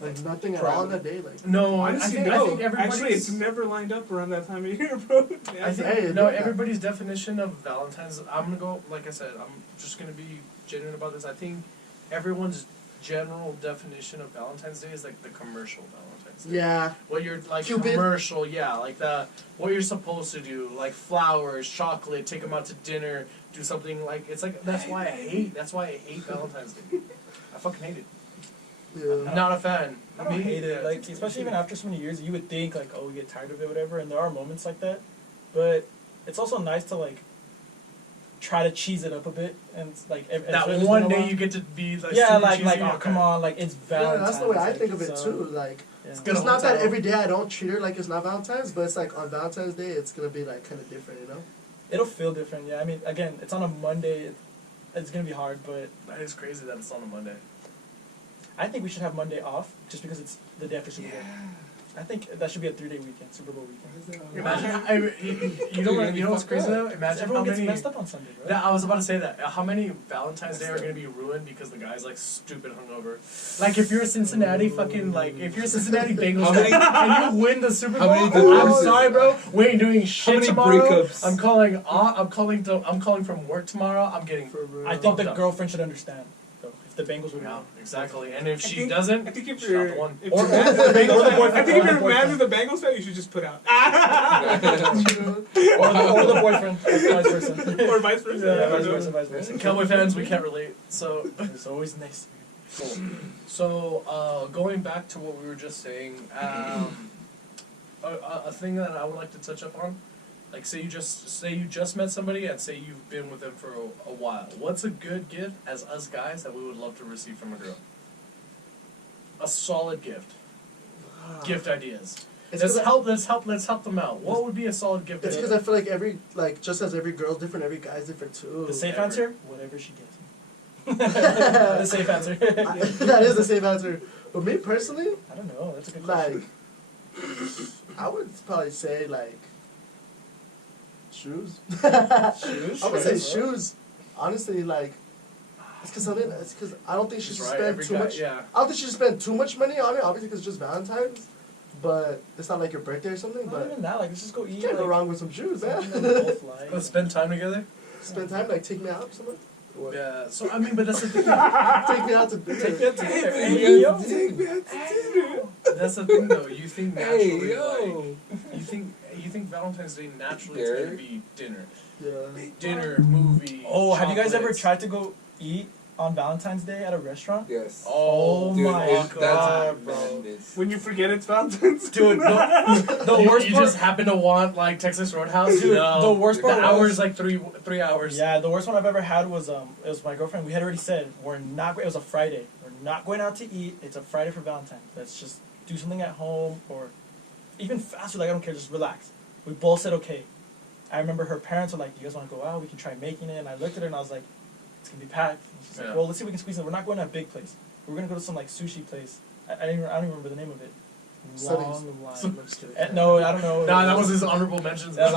like nothing at all on that day. Like, No, Honestly, I no. think everybody's. Actually, it's never lined up around that time of year, bro. I think Hey, no. yeah. Everybody's definition of Valentine's. I'm gonna go. Like I said, I'm just gonna be genuine about this. I think everyone's general definition of Valentine's Day is like the commercial Valentine's Day. yeah, What you're like Cupid. commercial, yeah, like the what you're supposed to do, like flowers, chocolate, take them out to dinner, do something like it's like that's why I hate Valentine's Day. I fucking hate it. yeah. I'm not a fan. I don't Me? hate it. Like, especially even after so many years, you would think like, oh, we get tired of it, whatever. And there are moments like that, but it's also nice to like try to cheese it up a bit and like That every once one in a day while. you get to be like Yeah, super like cheesy, oh okay. come on, like it's Yeah, Valentine's. that's the way I like, think of it so, too. Like, Yeah. Good it's not that hotel. every day I don't treat her like it's not Valentine's, but it's like on Valentine's Day it's gonna be like kind of different, you know? It'll feel different. Yeah, I mean, again, it's on a Monday. It's gonna be hard, but That is crazy that it's on a Monday. I think we should have Monday off just because it's the day after Super Bowl. I think that should be a 3-day weekend, Super Bowl weekend. Imagine, you know what's crazy though? Imagine how Everyone gets many. messed up on Sunday, bro. That, I was about to say that. How many Valentine's Day are gonna be ruined because the guy's like stupid hungover? Like if you're a Cincinnati fucking like if you're a Cincinnati Bengals How fan many- and you win the Super how Bowl, many I'm divorces? sorry, bro. We ain't doing shit many tomorrow. breakups? I'm calling from work tomorrow. I'm getting. For real. I think the Fucked up. girlfriend should understand, though, if the Bengals would Yeah, win. exactly. And if I she think- doesn't, I think if she's you're not the one. if Or- you're mad at the or the Bengals fan, boyfriend, I think if or the you're mad boyfriend. at the Bengals fan, you should just put out. Or the boyfriend, or vice versa. Or vice versa. Yeah, I vice don't versa, know. vice versa. Cowboy fans, we can't relate. So. It's always nice. Cool. So, going back to what we were just saying, a thing that I would like to touch up on, like say you just met somebody and say you've been with them for a while. What's a good gift as us guys that we would love to receive from a girl? A solid gift. Gift ideas. It's Let's 'cause help them out. What would be a solid gift? It's idea? because I feel like just as every girl's different, every guy's different too. The safe Ever. answer? Whatever she gives me. The safe answer. That is the safe answer. But me personally, I don't know. That's a good like, question. I would probably say like shoes. Shoes? I would say Sure. shoes. Honestly, like, it's because I don't think she She's should right. spend Every too guy, much. yeah. I don't think she should spend too much money on it. Obviously, because it's just Valentine's. But it's not like your birthday or something. Not But even that. Like, let's just go eat. you can't go like, wrong with some shoes, man. something that we both like. Let's spend time together. Spend time, like take me out or something. Or Yeah. So I mean, but that's the thing. take me out to dinner. Take me out to dinner. Hey, Hey, yo. take me out to dinner. That's the thing, though. You think naturally, Hey, yo. like, you think Valentine's Day naturally Derek? is gonna be dinner. Yeah. Dinner, movie. Oh, have you guys ever chocolates. tried to go eat on Valentine's Day at a restaurant? Yes. Oh Dude, my that's God, bro. madness. When you forget it's Valentine's. Dude, the You, worst you part. just happen to want like Texas Roadhouse. Dude, no. the worst The part was- hours like three hours. Yeah, the worst one I've ever had was it was my girlfriend. We had already said we're not. It was a Friday. We're not going out to eat. It's a Friday for Valentine's. Let's just do something at home or even faster. Like I don't care. Just relax. We both said okay. I remember her parents were like, "You guys want to go out? We can try making it." And I looked at her and I was like, "It's gonna be packed." And she's like, Yeah. "Well, let's see if we can squeeze it. We're not going to a big place. We're gonna go to some like sushi place. I don't even remember the name of it. Long line. I'm just kidding. No, I don't know. Nah, that was his honorable mentions. Yeah,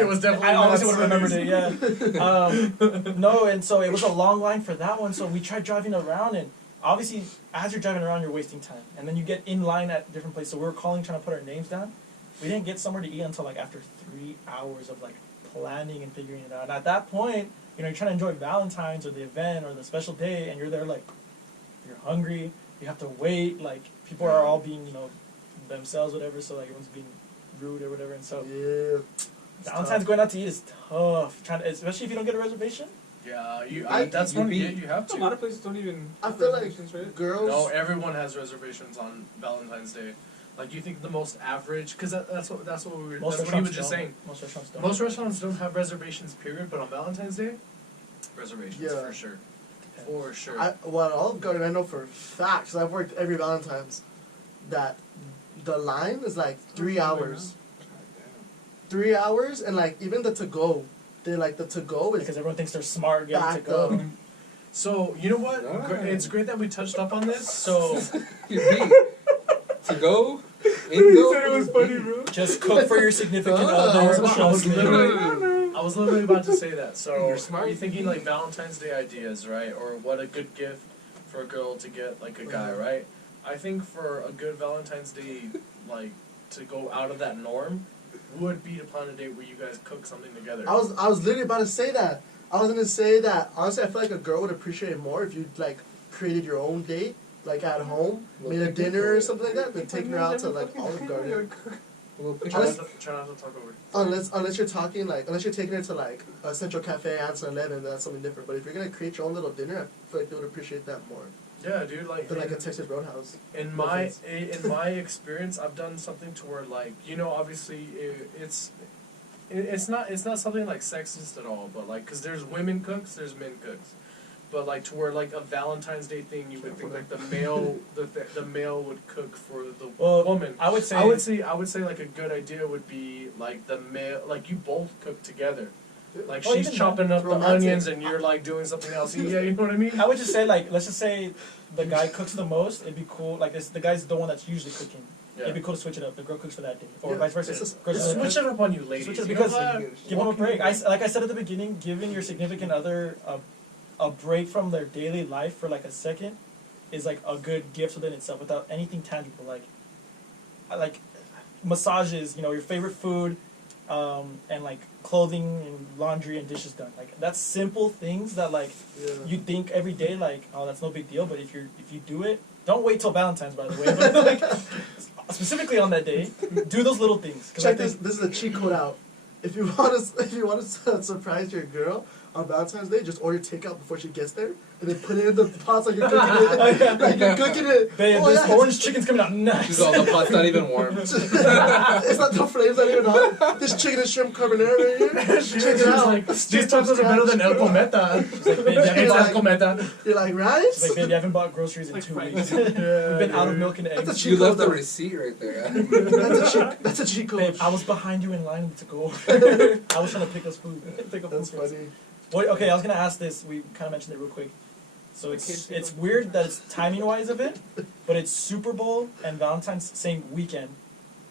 It was definitely. I not obviously would have remembered Sundays. it, yeah. No, and so it was a long line for that one. So we tried driving around, and obviously, as you're driving around, you're wasting time. And then you get in line at different places. So we were calling, trying to put our names down. We didn't get somewhere to eat until like after 3 hours of like planning and figuring it out. And at that point, you know, you're trying to enjoy Valentine's or the event or the special day, and you're there like, you're hungry. You have to wait. Like people are all being, you know, themselves, whatever. So like everyone's being rude or whatever. And so Yeah. Valentine's going out to eat is tough. Especially if you don't get a reservation. Yeah, I that's think one. you'd Yeah, be- you have A to. lot of places don't even. I have feel like reservations, right? girls. No, everyone has reservations on Valentine's Day. Like you think the most average, because that's what we were. Most That's what he was restaurants just don't. saying. Most restaurants don't. Most restaurants don't have reservations, period. But on Valentine's Day, reservations Yeah. for sure. For sure. Well, Olive Garden, I know for a fact, because I've worked every Valentine's, that the line is like 3 hours. 3 hours, and like even the to go, they like the to go is Because everyone thinks they're smart getting to backed go. up. So you know what? It's great that we touched up on this. So To go? In go? said it was funny, bro. Just cook for your significant I other. was trust me. I was literally about to say that. So You're smart. are you thinking like Valentine's Day ideas, right? Or what a good gift for a girl to get like a guy, right? I think for a good Valentine's Day, like to go out of that norm, would be to plan a date where you guys cook something together. I was literally about to say that. I was gonna say that honestly, I feel like a girl would appreciate it more if you like created your own date, like at home, made a dinner or something like that, then taking her out to like Olive Garden. Try not to talk over. Unless you're talking like unless you're taking her to like a Central Cafe, Answer 11, that's something different. But if you're gonna create your own little dinner, I feel like they would appreciate that more Yeah, dude. Like than like a Texas Roadhouse. in my experience, I've done something to where like obviously it's not something like sexist at all, but like because there's women cooks, there's men cooks, but like to where like a Valentine's Day thing, you would think like the male the male would cook for the woman. I would say. I would say like a good idea would be like the male, like you both cook together. Like Well, she's even chopping up the romantic. onions and you're like doing something else. Yeah, you know what I mean? I would just say like let's just say the guy cooks the most. It'd be cool. Like the guy's the one that's usually cooking. It'd be cool to switch it up. The girl cooks for that day, or Yeah, vice versa. it's just- Girl Just doesn't switch cook. it up on you, ladies. Switch it up You because know what? give them a break. Like I said at the beginning, giving your significant other a break from their daily life for like a second is like a good gift within itself without anything tangible. Like massages, your favorite food, and like clothing and laundry and dishes done. Like that's simple things that like Yeah. you think every day like, oh, that's no big deal. But if you do it, don't wait till Valentine's, by the way. But like specifically on that day, do those little things. 'Cause I Check this. think- This is a cheat code out. If you want to surprise your girl on Valentine's Day, just order takeout before she gets there, and then put it in the pots like you're cooking it. Like you're cooking it. Babe, Oh, this yeah. orange chicken's coming out nice. She's all, the pot's not even warm. It's not the flames not even on. This chicken and shrimp carbonara right here. She's Check it out. like, these Straight tacos from are better than El scratch. Cometa. She's like, babe, you It's haven't El bought, Cometa. You're like, she's rice? like, babe, you haven't bought groceries in Like 2 fried weeks. chicken. We've been out of milk and eggs. That's a You cheat left code. the though. receipt right there. That's a cheat code. Babe, I was behind you in line to go over. I was trying to pick us food. Pick up That's food for us. funny. Well, okay, I was gonna ask this. We kind of mentioned it real quick. So it's weird that it's timing wise of it, but it's Super Bowl and Valentine's same weekend.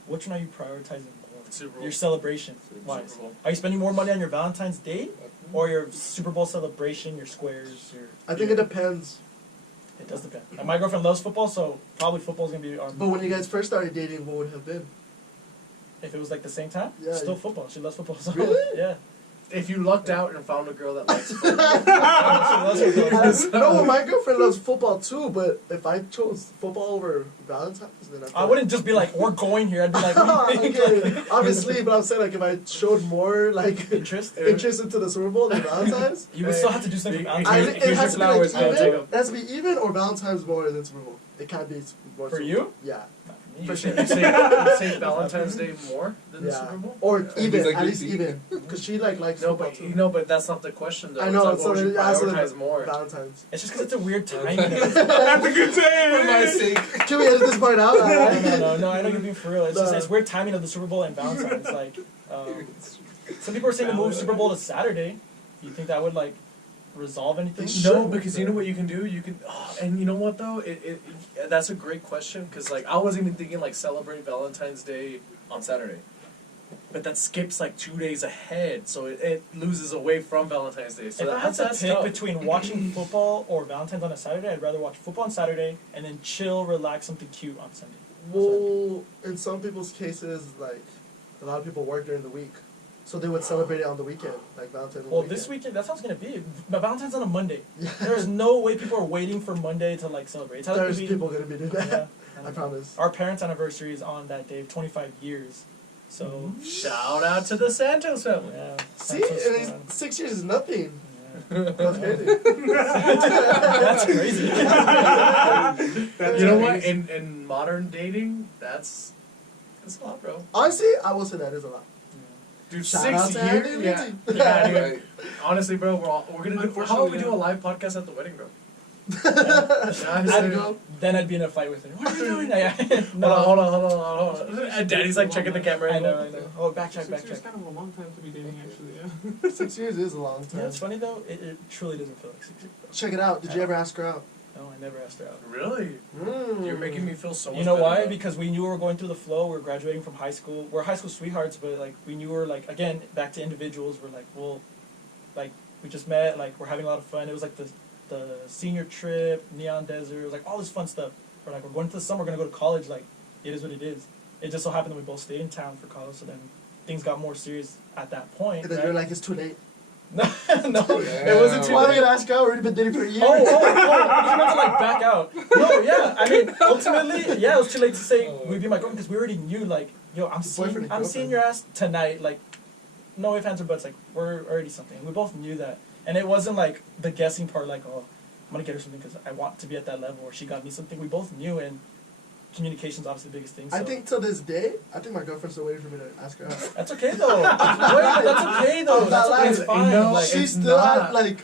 Which one are you prioritizing more? Super Bowl. Your celebration wise. Super Bowl. Are you spending more money on your Valentine's Day or your Super Bowl celebration, your squares, your? I think it depends. It does depend. And my girlfriend loves football, so probably football's gonna be our. But when you guys first started dating, what would it have been? If it was like the same time, Yeah, still you- football. She loves football. So Really? yeah. if you lucked out and found a girl that likes football. No, well, my girlfriend loves football too, but if I chose football over Valentine's, then I wouldn't just be like, we're going here. I'd be like, what do you think? okay, obviously, but I'm saying like if I showed more like Interest? interest into the Super Bowl than Valentine's, You would still have to do something for I- Valentine's. it Here's has to your be like flowers, man, even. Jacob. It has to be even or Valentine's more than Super Bowl. It can't be more For Super- you? Yeah, You say Valentine's Day more than the yeah, Super Bowl? or Yeah. even He's like at least your even because she likes No, football but too. you know, but that's not the question though. I know, It's so like, what would you then ask them prioritize more? Valentine's. It's just because it's a weird timing. That's a good For my day. sake. Can we edit this part out? No, I know you're being for real. It's just No. it's weird timing of the Super Bowl and Valentine's. Like, some people are saying to move Super Bowl to Saturday. Do you think that would like resolve anything? No, because you know what you can do. You can, and you know what though, that's a great question because like I wasn't even thinking like celebrate Valentine's Day on Saturday, but that skips like 2 days ahead, so it loses away from Valentine's Day. So If I had to that's pick tough. between watching football or Valentine's on a Saturday, I'd rather watch football on Saturday and then chill, relax, something cute on Sunday. Well, in some people's cases, like a lot of people work during the week, so they would celebrate it on the weekend, like Valentine's. Well, weekend. this weekend, that's how it's gonna be. But Valentine's on a Monday. Yeah. There's no way people are waiting for Monday to like celebrate. It's how it's There's gonna be. people gonna be doing that. Yeah, I promise. Our parents' anniversary is on that day of 25 years. So, Shout out to the Santos family. yeah. See, Santos and fun. 6 years is nothing. Yeah. That's crazy. That's crazy. You know what? In modern dating, that's a lot, bro. Honestly, I will say that is a lot. Dude, Shout 6 out to years. Andy Yeah, Lindsay. yeah, dude. Right. Honestly, bro, we're gonna do. How about we do a live podcast at the wedding, bro? Yeah, Then I'd be in a fight with her. What are you doing? Hold on. And Daddy's like checking the camera. I know. Oh, backtrack, 6 years is backtrack. kind of a long time to be dating, actually. Yeah. 6 years is a long time. Yeah, it's funny though. It truly doesn't feel like 6 years. Check it out. Did you ever ask her out? No, I never asked her out. Really? You're making me feel so much You know better why? about it. Because we knew we were going through the flow. We were graduating from high school. We're high school sweethearts, but like we knew we were like again back to individuals. We're like, well, like we just met. Like we're having a lot of fun. It was like the senior trip, Neon Desert. It was like all this fun stuff. We're like we're going to the summer. We're gonna go to college. Like it is what it is. It just so happened that we both stayed in town for college. So then things got more serious at that point. And then right? you're like, it's too late. no, Yeah. it wasn't too Why are late. you gonna ask out? We've already been dating for a year. Oh, you meant to like back out. No, yeah, I mean, ultimately, yeah, it was too late to say we'd be my girlfriend because we already knew, like, yo, I'm Boyfriend and seeing your ass tonight, like, no ifs, ands, or buts, like, we're already something. We both knew that. And it wasn't like the guessing part, like, oh, I'm gonna get her something because I want to be at that level, or she got me something. We both knew, and communication's obviously the biggest thing. So. I think till this day, I think my girlfriend's still waiting for me to ask her out. That's okay, though. Wait, that's okay, though. I'm That's not okay, it's lying. fine. You know, like, She it's still not. had like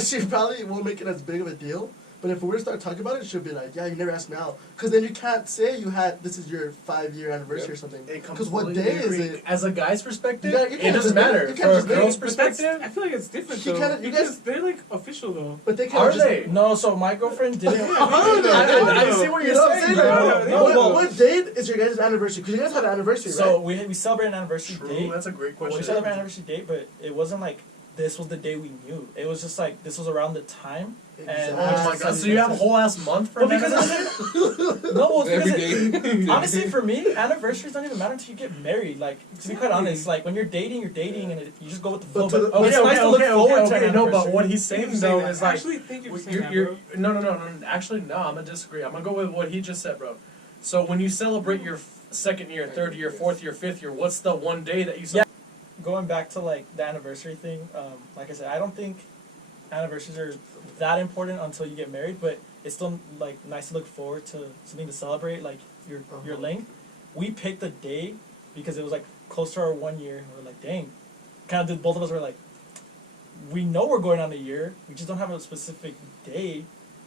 she probably won't make it as big of a deal. But if we were to start talking about it, she'll be like, yeah, you never asked me out. Because then you can't say this is your 5-year anniversary or something. Because what day is it? As a guy's perspective, You can't it doesn't just- matter. you can't For a just make girl's it- But that's, perspective, I feel like it's different She though. kinda- you because guys- they're like official though. But they can't are just, they? No, so my girlfriend didn't. I see what You you're know what I'm saying, saying? bro. Like, No, what, well- what date is your guys' anniversary? Because you guys have an anniversary, So right? we celebrated an anniversary True, date. that's a great We question. celebrated an anniversary date, but it wasn't like this was the day we knew. It was just like this was around the time. And Oh my god! So you have a whole ass month for Well, because anniversary? no, well, Every because day. honestly, for me, anniversaries don't even matter until you get married. Like to be quite honest, like when you're dating, and you just go with the flow. But to But the- it's nice to look forward to an No, but anniversary. what he's saying though is like Actually, thank you for saying you're, that, you're bro. no. Actually, no. I'm gonna disagree. I'm gonna go with what he just said, bro. So when you celebrate your second year, third year, fourth year, fifth year, what's the one day that you celebrate? Going back to like the anniversary thing, like I said, I don't think anniversaries are that important until you get married, but it's still like nice to look forward to something to celebrate, like your length. We picked the day because it was like close to our 1 year, and we're like, dang, kind of did. Both of us were like, we know we're going on a year, we just don't have a specific day.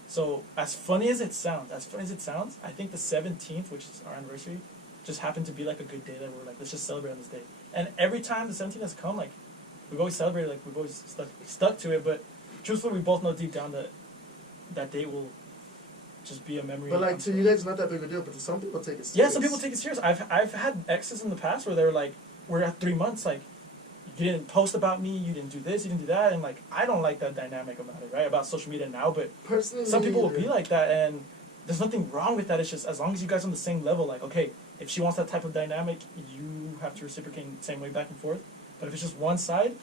So as funny as it sounds, I think the 17th, which is our anniversary, just happened to be like a good day that we're like, let's just celebrate on this day. And every time the 17th has come, like we've always celebrated, like we've always stuck to it. But truthfully, we both know deep down that that date will just be a memory. But like to you guys, it's not that big a deal. But to some people, take it serious. Yeah, some people take it serious. I've had exes in the past where they were like, we're at 3 months, like you didn't post about me, you didn't do this, you didn't do that, and like I don't like that dynamic about it, right? About social media now, but Personally, some people will either. be like that, and there's nothing wrong with that. It's just as long as you guys are on the same level, like okay, if she wants that type of dynamic, you have to reciprocate in the same way back and forth. But if it's just one side,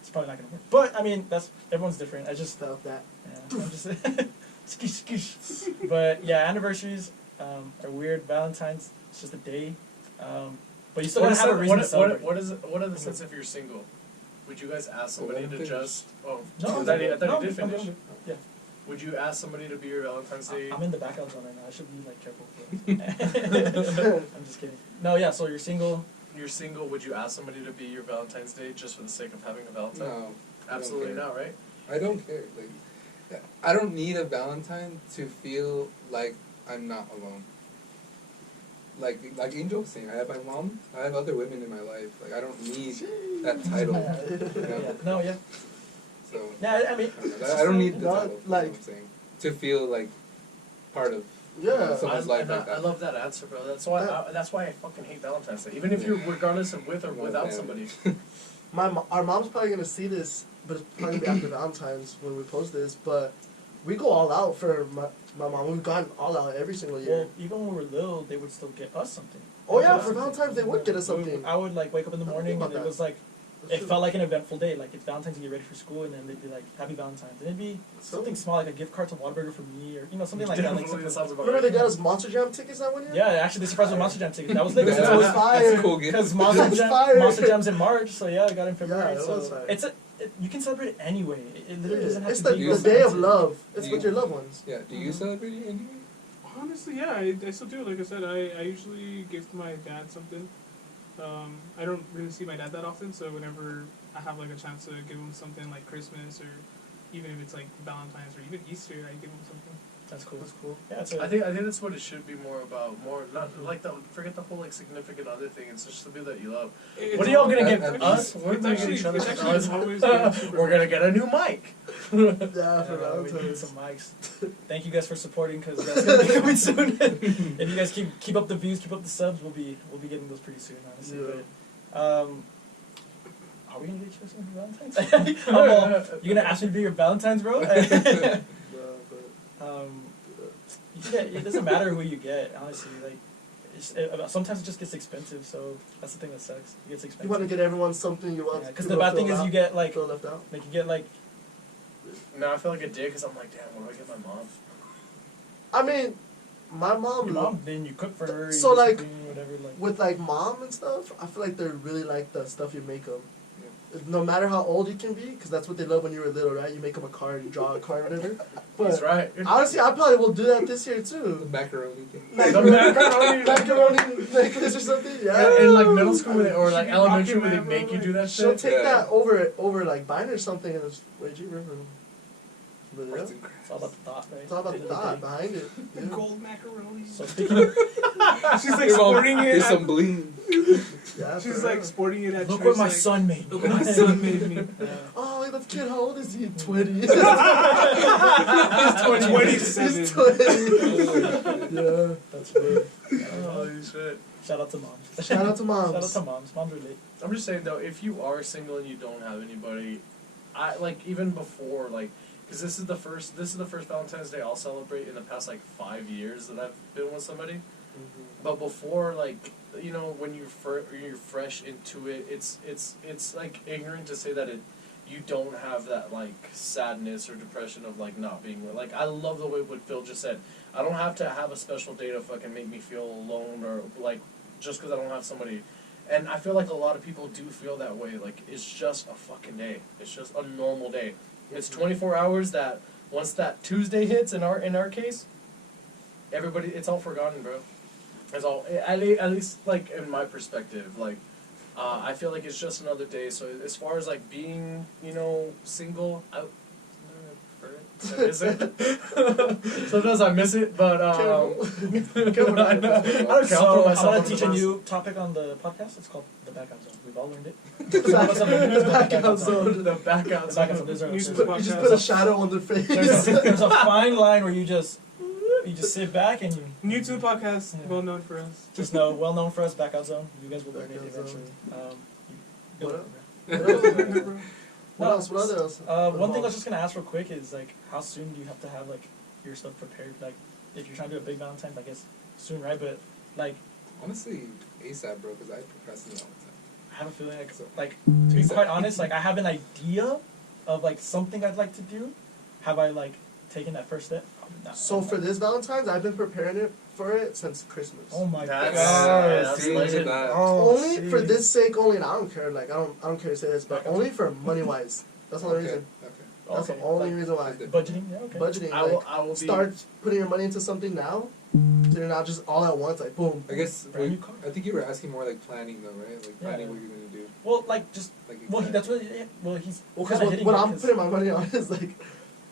it's probably not gonna work. But I mean, that's everyone's different. I just Felt that. yeah, I'm just skish, skish. But yeah, anniversaries are weird. Valentine's, it's just a day. But you still gotta have a reason to celebrate. What are the sense if you're single? Would you guys ask somebody to finish. just? Oh, No, I thought you no, did I'm finish. good. Yeah. Would you ask somebody to be your Valentine's Day? I'm in the back out zone right now. I should be like careful. I'm just kidding. No, yeah. So you're single. You're single. Would you ask somebody to be your Valentine's Day just for the sake of having a Valentine? No, Absolutely care. not, right? I don't care. Like, I don't need a Valentine to feel like I'm not alone. Like Angel was saying, I have my mom. I have other women in my life. Like I don't need that title. You know? Yeah. No, yeah. So Yeah, I mean, I don't need the Not title. like- Like I'm saying, to feel like part of Yeah. someone's life like I that. love that answer, bro. That's why I fucking hate Valentine's Day. Even if you're regardless of with or without somebody. Our mom's probably gonna see this, but it's probably gonna be after Valentine's when we post this. But we go all out for my mom. We've gone all out every single year. well, even when we were little, they would still get us something. Oh yeah, for Valentine's they would get us something. I would like wake up in the morning Think and about it that. was like it felt like an eventful day. Like it's Valentine's, you get ready for school, and then they'd be like, "Happy Valentine's," and it'd be something small like a gift card to Whataburger for me, or something like that. Like Definitely something sounds about Remember right. they got us Monster Jam tickets that one year? yeah, actually, they surprised with Monster Jam tickets. That was lit. That's It was fire. a cool gift. Because That was fire. Monster Jam's in March, so yeah, I got it in February. Yeah, it was so fire. you can celebrate it anyway. It literally doesn't have It's to the be the day of romantic. love. It's Do with you- your loved ones. Yeah. Do you celebrate it anyway? Honestly, yeah, I still do. Like I said, I usually gift my dad something. I don't really see my dad that often, so whenever I have like a chance to give him something like Christmas or even if it's like Valentine's or even Easter, I give him something. That's cool. That's cool. Yeah, it's I think that's what it should be more about. More not like forget the whole like significant other thing. It's just the people that you love. It's What are y'all gonna all- get it's us? We're It's gonna get actually, each other. it's actually always been super We're gonna get a new mic. Yeah, Yeah, for we need Valentine's. some mics. Thank you guys for supporting, because that's gonna be coming soon. If you guys keep up the views, keep up the subs, we'll be getting those pretty soon, honestly. Yeah. But, are we gonna get each other some Valentine's? You gonna ask me to be your Valentine's, bro? Yeah, but You can get, it doesn't matter who you get, honestly. Like, sometimes it just gets expensive, so that's the thing that sucks. It gets you expensive. want to get everyone something you want. Because people the to bad thing feel is out- you get like feel left out. you get like No, I feel like a dick because I'm like, damn, what do I get my mom? I mean, my mom. your mom, then you cook for her. So, you do like, something, whatever. Like With like mom and stuff, I feel like they really like the stuff you make them. No matter how old you can be, because that's what they love when you were little, right? You make them a card, you draw a card, whatever. That's But right. honestly, I probably will do that this year The too. macaroni thing. Macaroni necklace or something. Yeah. In like middle school or like She be elementary rocking where they that, make bro, you do that She'll shit. take Yeah. that over like buying or something, and it's way cheaper. But yeah, Arts and crafts. it's all about the thought, right? it's all about the End of thought day. behind it. The Yeah. gold macaroni. So speaking of, She's like Here's all- sporting it. Here's At, some bling. Yeah, she's for like real. sporting it at look church. what my like, son made. Look what my son made me. Yeah. Oh, that kid, how old is he? 20. He's 27. He's 20. Yeah. That's weird. Holy shit. Shout out to moms. Shout out to moms. Shout out to moms. Moms relate. I'm just saying though, if you are single and you don't have anybody, I like even before like, because this is the first Valentine's Day I'll celebrate in the past like 5 years that I've been with somebody. But before, like, you know, when you're you're fresh into it, it's like ignorant to say that you don't have that like sadness or depression of like not being with. Like, I love the way what Phil just said. I don't have to have a special day to fucking make me feel alone or like just because I don't have somebody. And I feel like a lot of people do feel that way. Like, it's just a fucking day. It's just a normal day. It's 24 hours that once that Tuesday hits in our case, everybody, it's all forgotten, bro. It's all, at least like in my perspective, like I feel like it's just another day. So as far as like being, you know, single, I miss it. Sometimes I miss it, but I don't care. I'll throw So I'm myself gonna under teach the a bus. new topic on the podcast. It's called the back out zone. We've all learned it. The back out zone. The back out The back out zone. zone. There's a- News there's a- podcast. You just put a shadow on their face. there's a fine line where you just sit back and you New to the podcast, Yeah. well known for us. just know, well known for us, back out zone. You guys will learn it Back out zone. eventually. What You'll up? learn it. What else? What other else? One thing I was just gonna ask real quick is like, how soon do you have to have like your stuff prepared? Like, if you're trying to do a big Valentine's, I guess soon, right? But like, Honestly, ASAP, bro, because I procrastinate all the time. I have a feeling like to be quite honest, like I have an idea of like something I'd like to do. Have I like taken that first step? Probably not. So for this Valentine's, I've been preparing for it since Christmas. Oh my That's- god! that's see, look at that. Oh, Only see. for this sake only, and I don't care. Like I don't care to say this, but Okay. only for money wise. That's the only reason. Okay. That's Okay, the only like, reason why. budgeting. Yeah, okay. Budgeting. I Like, will be. start putting your money into something now, so you're not just all at once. Like boom. I guess Brand new car. I think you were asking more like planning though, right? Like planning Yeah. what you're gonna do. Well, like just Like well, exactly. that's what. Well, he's Well, kinda because hitting what it I'm 'cause putting my money on is like.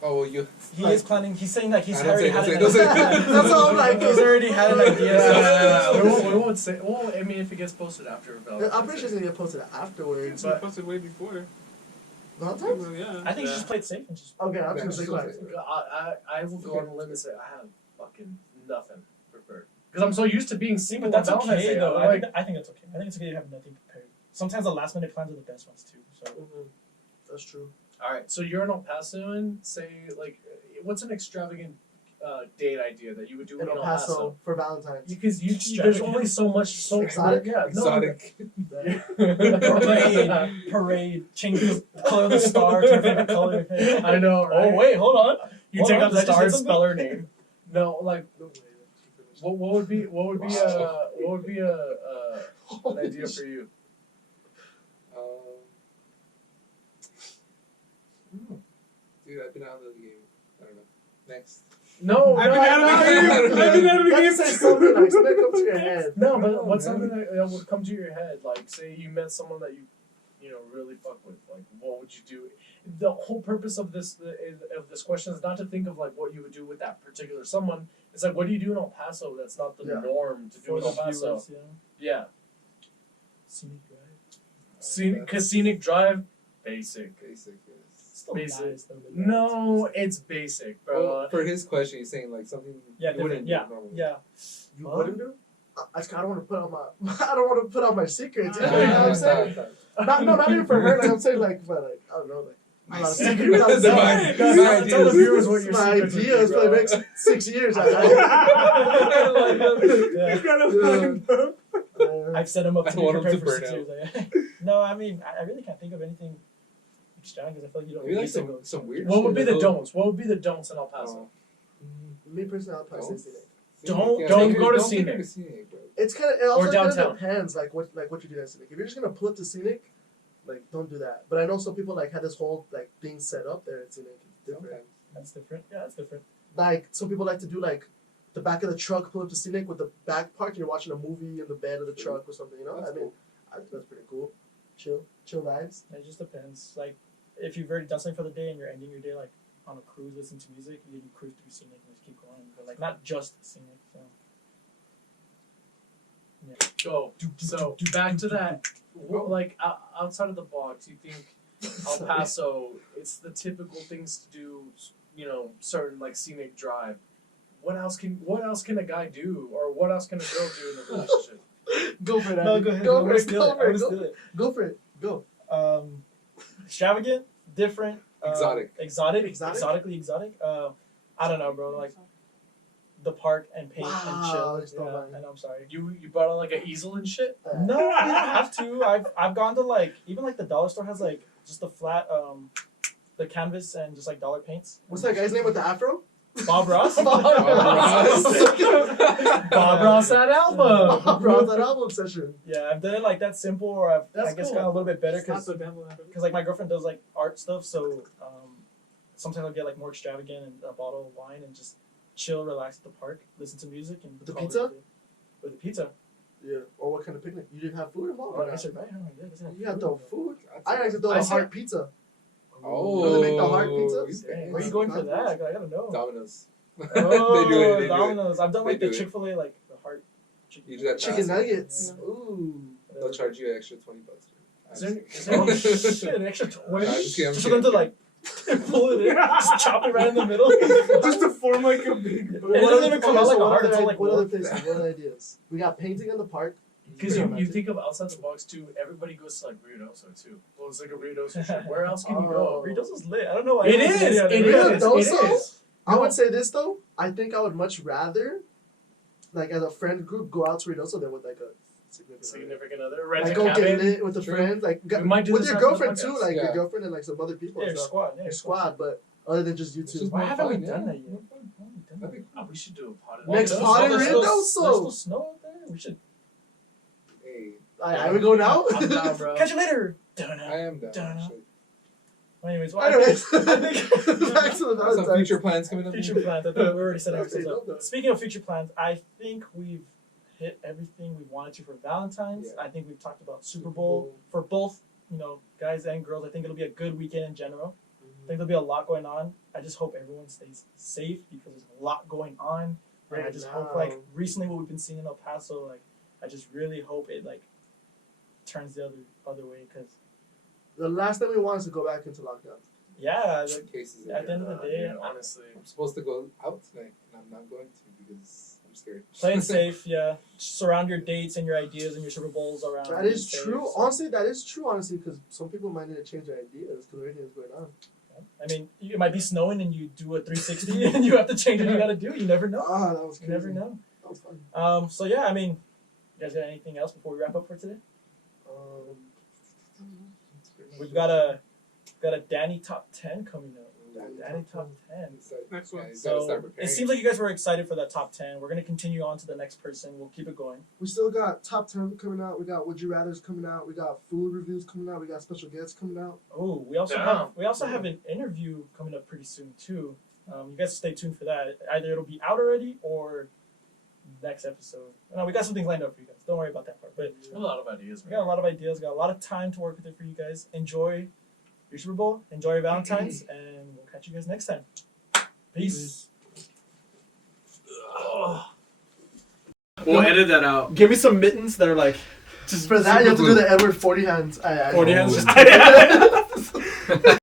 Oh well, you. he like- is planning. He's saying like he's I don't already say- had don't an say- idea. That's all I'm like. He's already had an idea. so- we won't say. Well, I mean, if it gets posted after Valentine's I'm pretty sure it's Day. gonna get posted afterwards. It's But- posted way before. Valentine's? Well, yeah. I think you Yeah. just played safe and just. Okay, I'm Yeah, just gonna say just- quiet. I will go on the limb and say I have fucking nothing prepared because I'm so used to being single. But that's on Valentine's okay Day. though. I'm like, I think that's okay. I think it's okay to have nothing prepared. Sometimes the last minute plans are the best ones too. So That's true. all right, so you're in El Paso and say like, what's an extravagant date idea that you would do In in El Paso for Valentine's. Because there's Extravagant. only so much. So Exotic? Yeah, Exotic. parade, change the color of the star to your favorite color. I know. Right? Oh wait, hold on. You Hold take on, out the did I just star say and something? spell her name. No, like what would be an idea for you? Dude, I've been out of the game. I don't know. Next. No, I've been out of the game. I've been out of the You game. have to say something like something that comes to your head. No, but No, what's man. something that would come to your head? Like, say you met someone that you know really fuck with. Like, what would you do? The whole purpose of this question is not to think of like what you would do with that particular someone. It's like, what do you do in El Paso that's not the Yeah. norm to do For in the El Paso? viewers, yeah. Yeah, Scenic drive. scenic drive, basic. Basic, yes. Still Basic. nice though. but No, it's basic, bro. Well, for his question, he's saying like something Yeah, you wouldn't different. do Yeah, normally. yeah. You Huh? wouldn't do? I don't want to put out my. I don't want to put out my secrets. You know Yeah, what I'm saying? Not even for her. Like I'm saying, like, but like I don't know, like. My not a secret- secret, not a That's secret. my- Tell ideas. the viewers what your My secrets would be, ideas for the bro. next 6 years. Yeah. I've set him up I to don't be want him prepared to for burn 6 years. Like, no, I mean, I really can't think of anything extravagant because I feel like you don't Maybe like need to go. some weird What would be shit, the like, don'ts? What would be the don'ts in El Paso? Me personally, I'll probably say scenic. Don't Yeah, go take to her- don't scenic. take her to scenic, bro. It's kind of it also Or kind downtown. of depends like what you do at scenic. If you're just gonna pull it to scenic, like don't do that. But I know some people like had this whole like thing set up there at scenic. It's different. Sometimes. That's different. Yeah, that's different. Like some people like to do like the back of the truck, pull up to scenic with the back part. And you're watching a movie in the bed of the truck or something. You know, That's I mean, cool. I think that's pretty cool. Chill vibes. It just depends. Like, if you've already done something for the day and you're ending your day like on a cruise, listening to music, you cruise through scenic and just keep going. But like, not just scenic. So. Go. So back to that. Like outside of the box, you think El Paso? It's the typical things to do. You know, certain like scenic drive. What else can a guy do, or what else can a girl do in a relationship? Go for it. No, Andy. go ahead. Go I'm for gonna it. steal Go it. for I'm it. gonna Go- steal it. Go for it. Go. Extravagant, different, Exotic. exotic, Exotic? exotically exotic. I don't know, bro. Like the park and paint and Wow, chill. just don't Yeah, mind. I know. I'm sorry. You brought out like an easel and shit. No, you don't have to. I've gone to like even like the dollar store has like just a flat the canvas and just like dollar paints. What's that guy's name with the afro? Bob Ross. Ross. Bob Ross at Alba. Bro, that album session. Yeah, I've done it like that simple, or I That's guess cool. gone a little bit better Stop because the devil out of it. like my girlfriend does like art stuff, so sometimes I'll get like more extravagant and a bottle of wine and just chill, relax at the park, listen to music and With the call it pizza? a day. With the pizza. Yeah. Or what kind of picnic? You didn't have food involved? Oh, or I not? said right. Oh, yeah, doesn't have You had food. the food. I actually thought I a said- heart pizza. Oh. Do they make the hard pizzas? Dang, where are you going for that? I gotta know. Domino's. Oh, They do it. They do it. Domino's. I've done like They the do it. Chick-fil-A, like the heart. You do that Chicken fast. nuggets. Yeah. Ooh. They'll charge you an extra $20. Is there Oh any- shit! An extra 20 I'm just kidding, I'm just for them to kidding. like pull it in, just chop it right in the middle. Just to form like a big. It doesn't even come out like a heart. It's all like what other wood. places? What other ideas? We got painting in the park. Because you think of outside the box too, everybody goes to like Ruidoso too. Well, it's like a Ruidoso trip. Where else can you go? Burritos is lit. I don't know why. It everyone's is. getting It it. is. Ruidoso? It is. I would say this though. I think I would much rather, like as a friend group, go out to Ruidoso than with like a Significant other. Rent Like a go get cabin. lit with the True. friends, like We might do with this your after the girlfriend too, podcast. like Yeah. your girlfriend and like some other people. Yeah, and your stuff. squad. Yeah, Your squad, but other than just you It's two. just Why more haven't we fun, done yeah. that yet? More fun. Why haven't we done That'd that? be Oh, we should do a pot. Next There's pod still- in there's Rio, still- so- there's still snow out there. We should. Hey, I we go now. I'm down, bro. Catch you later. I am down. Dun. Actually. Anyways, well, I Anyways, think- back to the Some Valentine's. future plans coming up. future plans. I think we already said Okay, ourselves no, up. no. Speaking of future plans, I think we've hit everything we wanted to for Valentine's. Yeah. I think we've talked about Super Bowl for both, guys and girls. I think it'll be a good weekend in general. I think there'll be a lot going on. I just hope everyone stays safe because there's a lot going on. And I Right just now. hope, like, recently what we've been seeing in El Paso, like, I just really hope it, like, turns the other way because, The last thing we want is to go back into lockdown. yeah, like, Cases at the end of the day, Dude, honestly. I'm supposed to go out tonight, and I'm not going to because I'm scared. playing safe, yeah. Surround your dates and your ideas and your Super Bowls around. That is being safe, true. so- Honestly, that is true. Honestly, because some people might need to change their ideas because everything is going on. I mean, it might be snowing and you do a 360 and you have to change what you got to do. You never know. Ah, that was You crazy. never know. That was fun. So yeah, I mean, you guys got anything else before we wrap up for today? We've got a Danny top 10 coming up. Danny top 10. Next one. Yeah, he's gotta So start it preparing. seems like you guys were excited for that top 10. We're gonna continue on to the next person. We'll keep it going. We still got top 10 coming out. We got Would You Rather's coming out. We got food reviews coming out. We got special guests coming out. Oh, we also Damn. have an interview coming up pretty soon too. You guys stay tuned for that. Either it'll be out already or next episode. No, we got some things lined up for you guys. Don't worry about that part. But A lot of ideas, we man. got a lot of ideas. Got a lot of time to work with it for you guys. Enjoy your Super Bowl. Enjoy your Valentine's, and we'll catch you guys next time. Peace. We'll edit that out. Give me some mittens that are like just For that, you have to do the Edward 40 hands. 40 hands. Oh. Just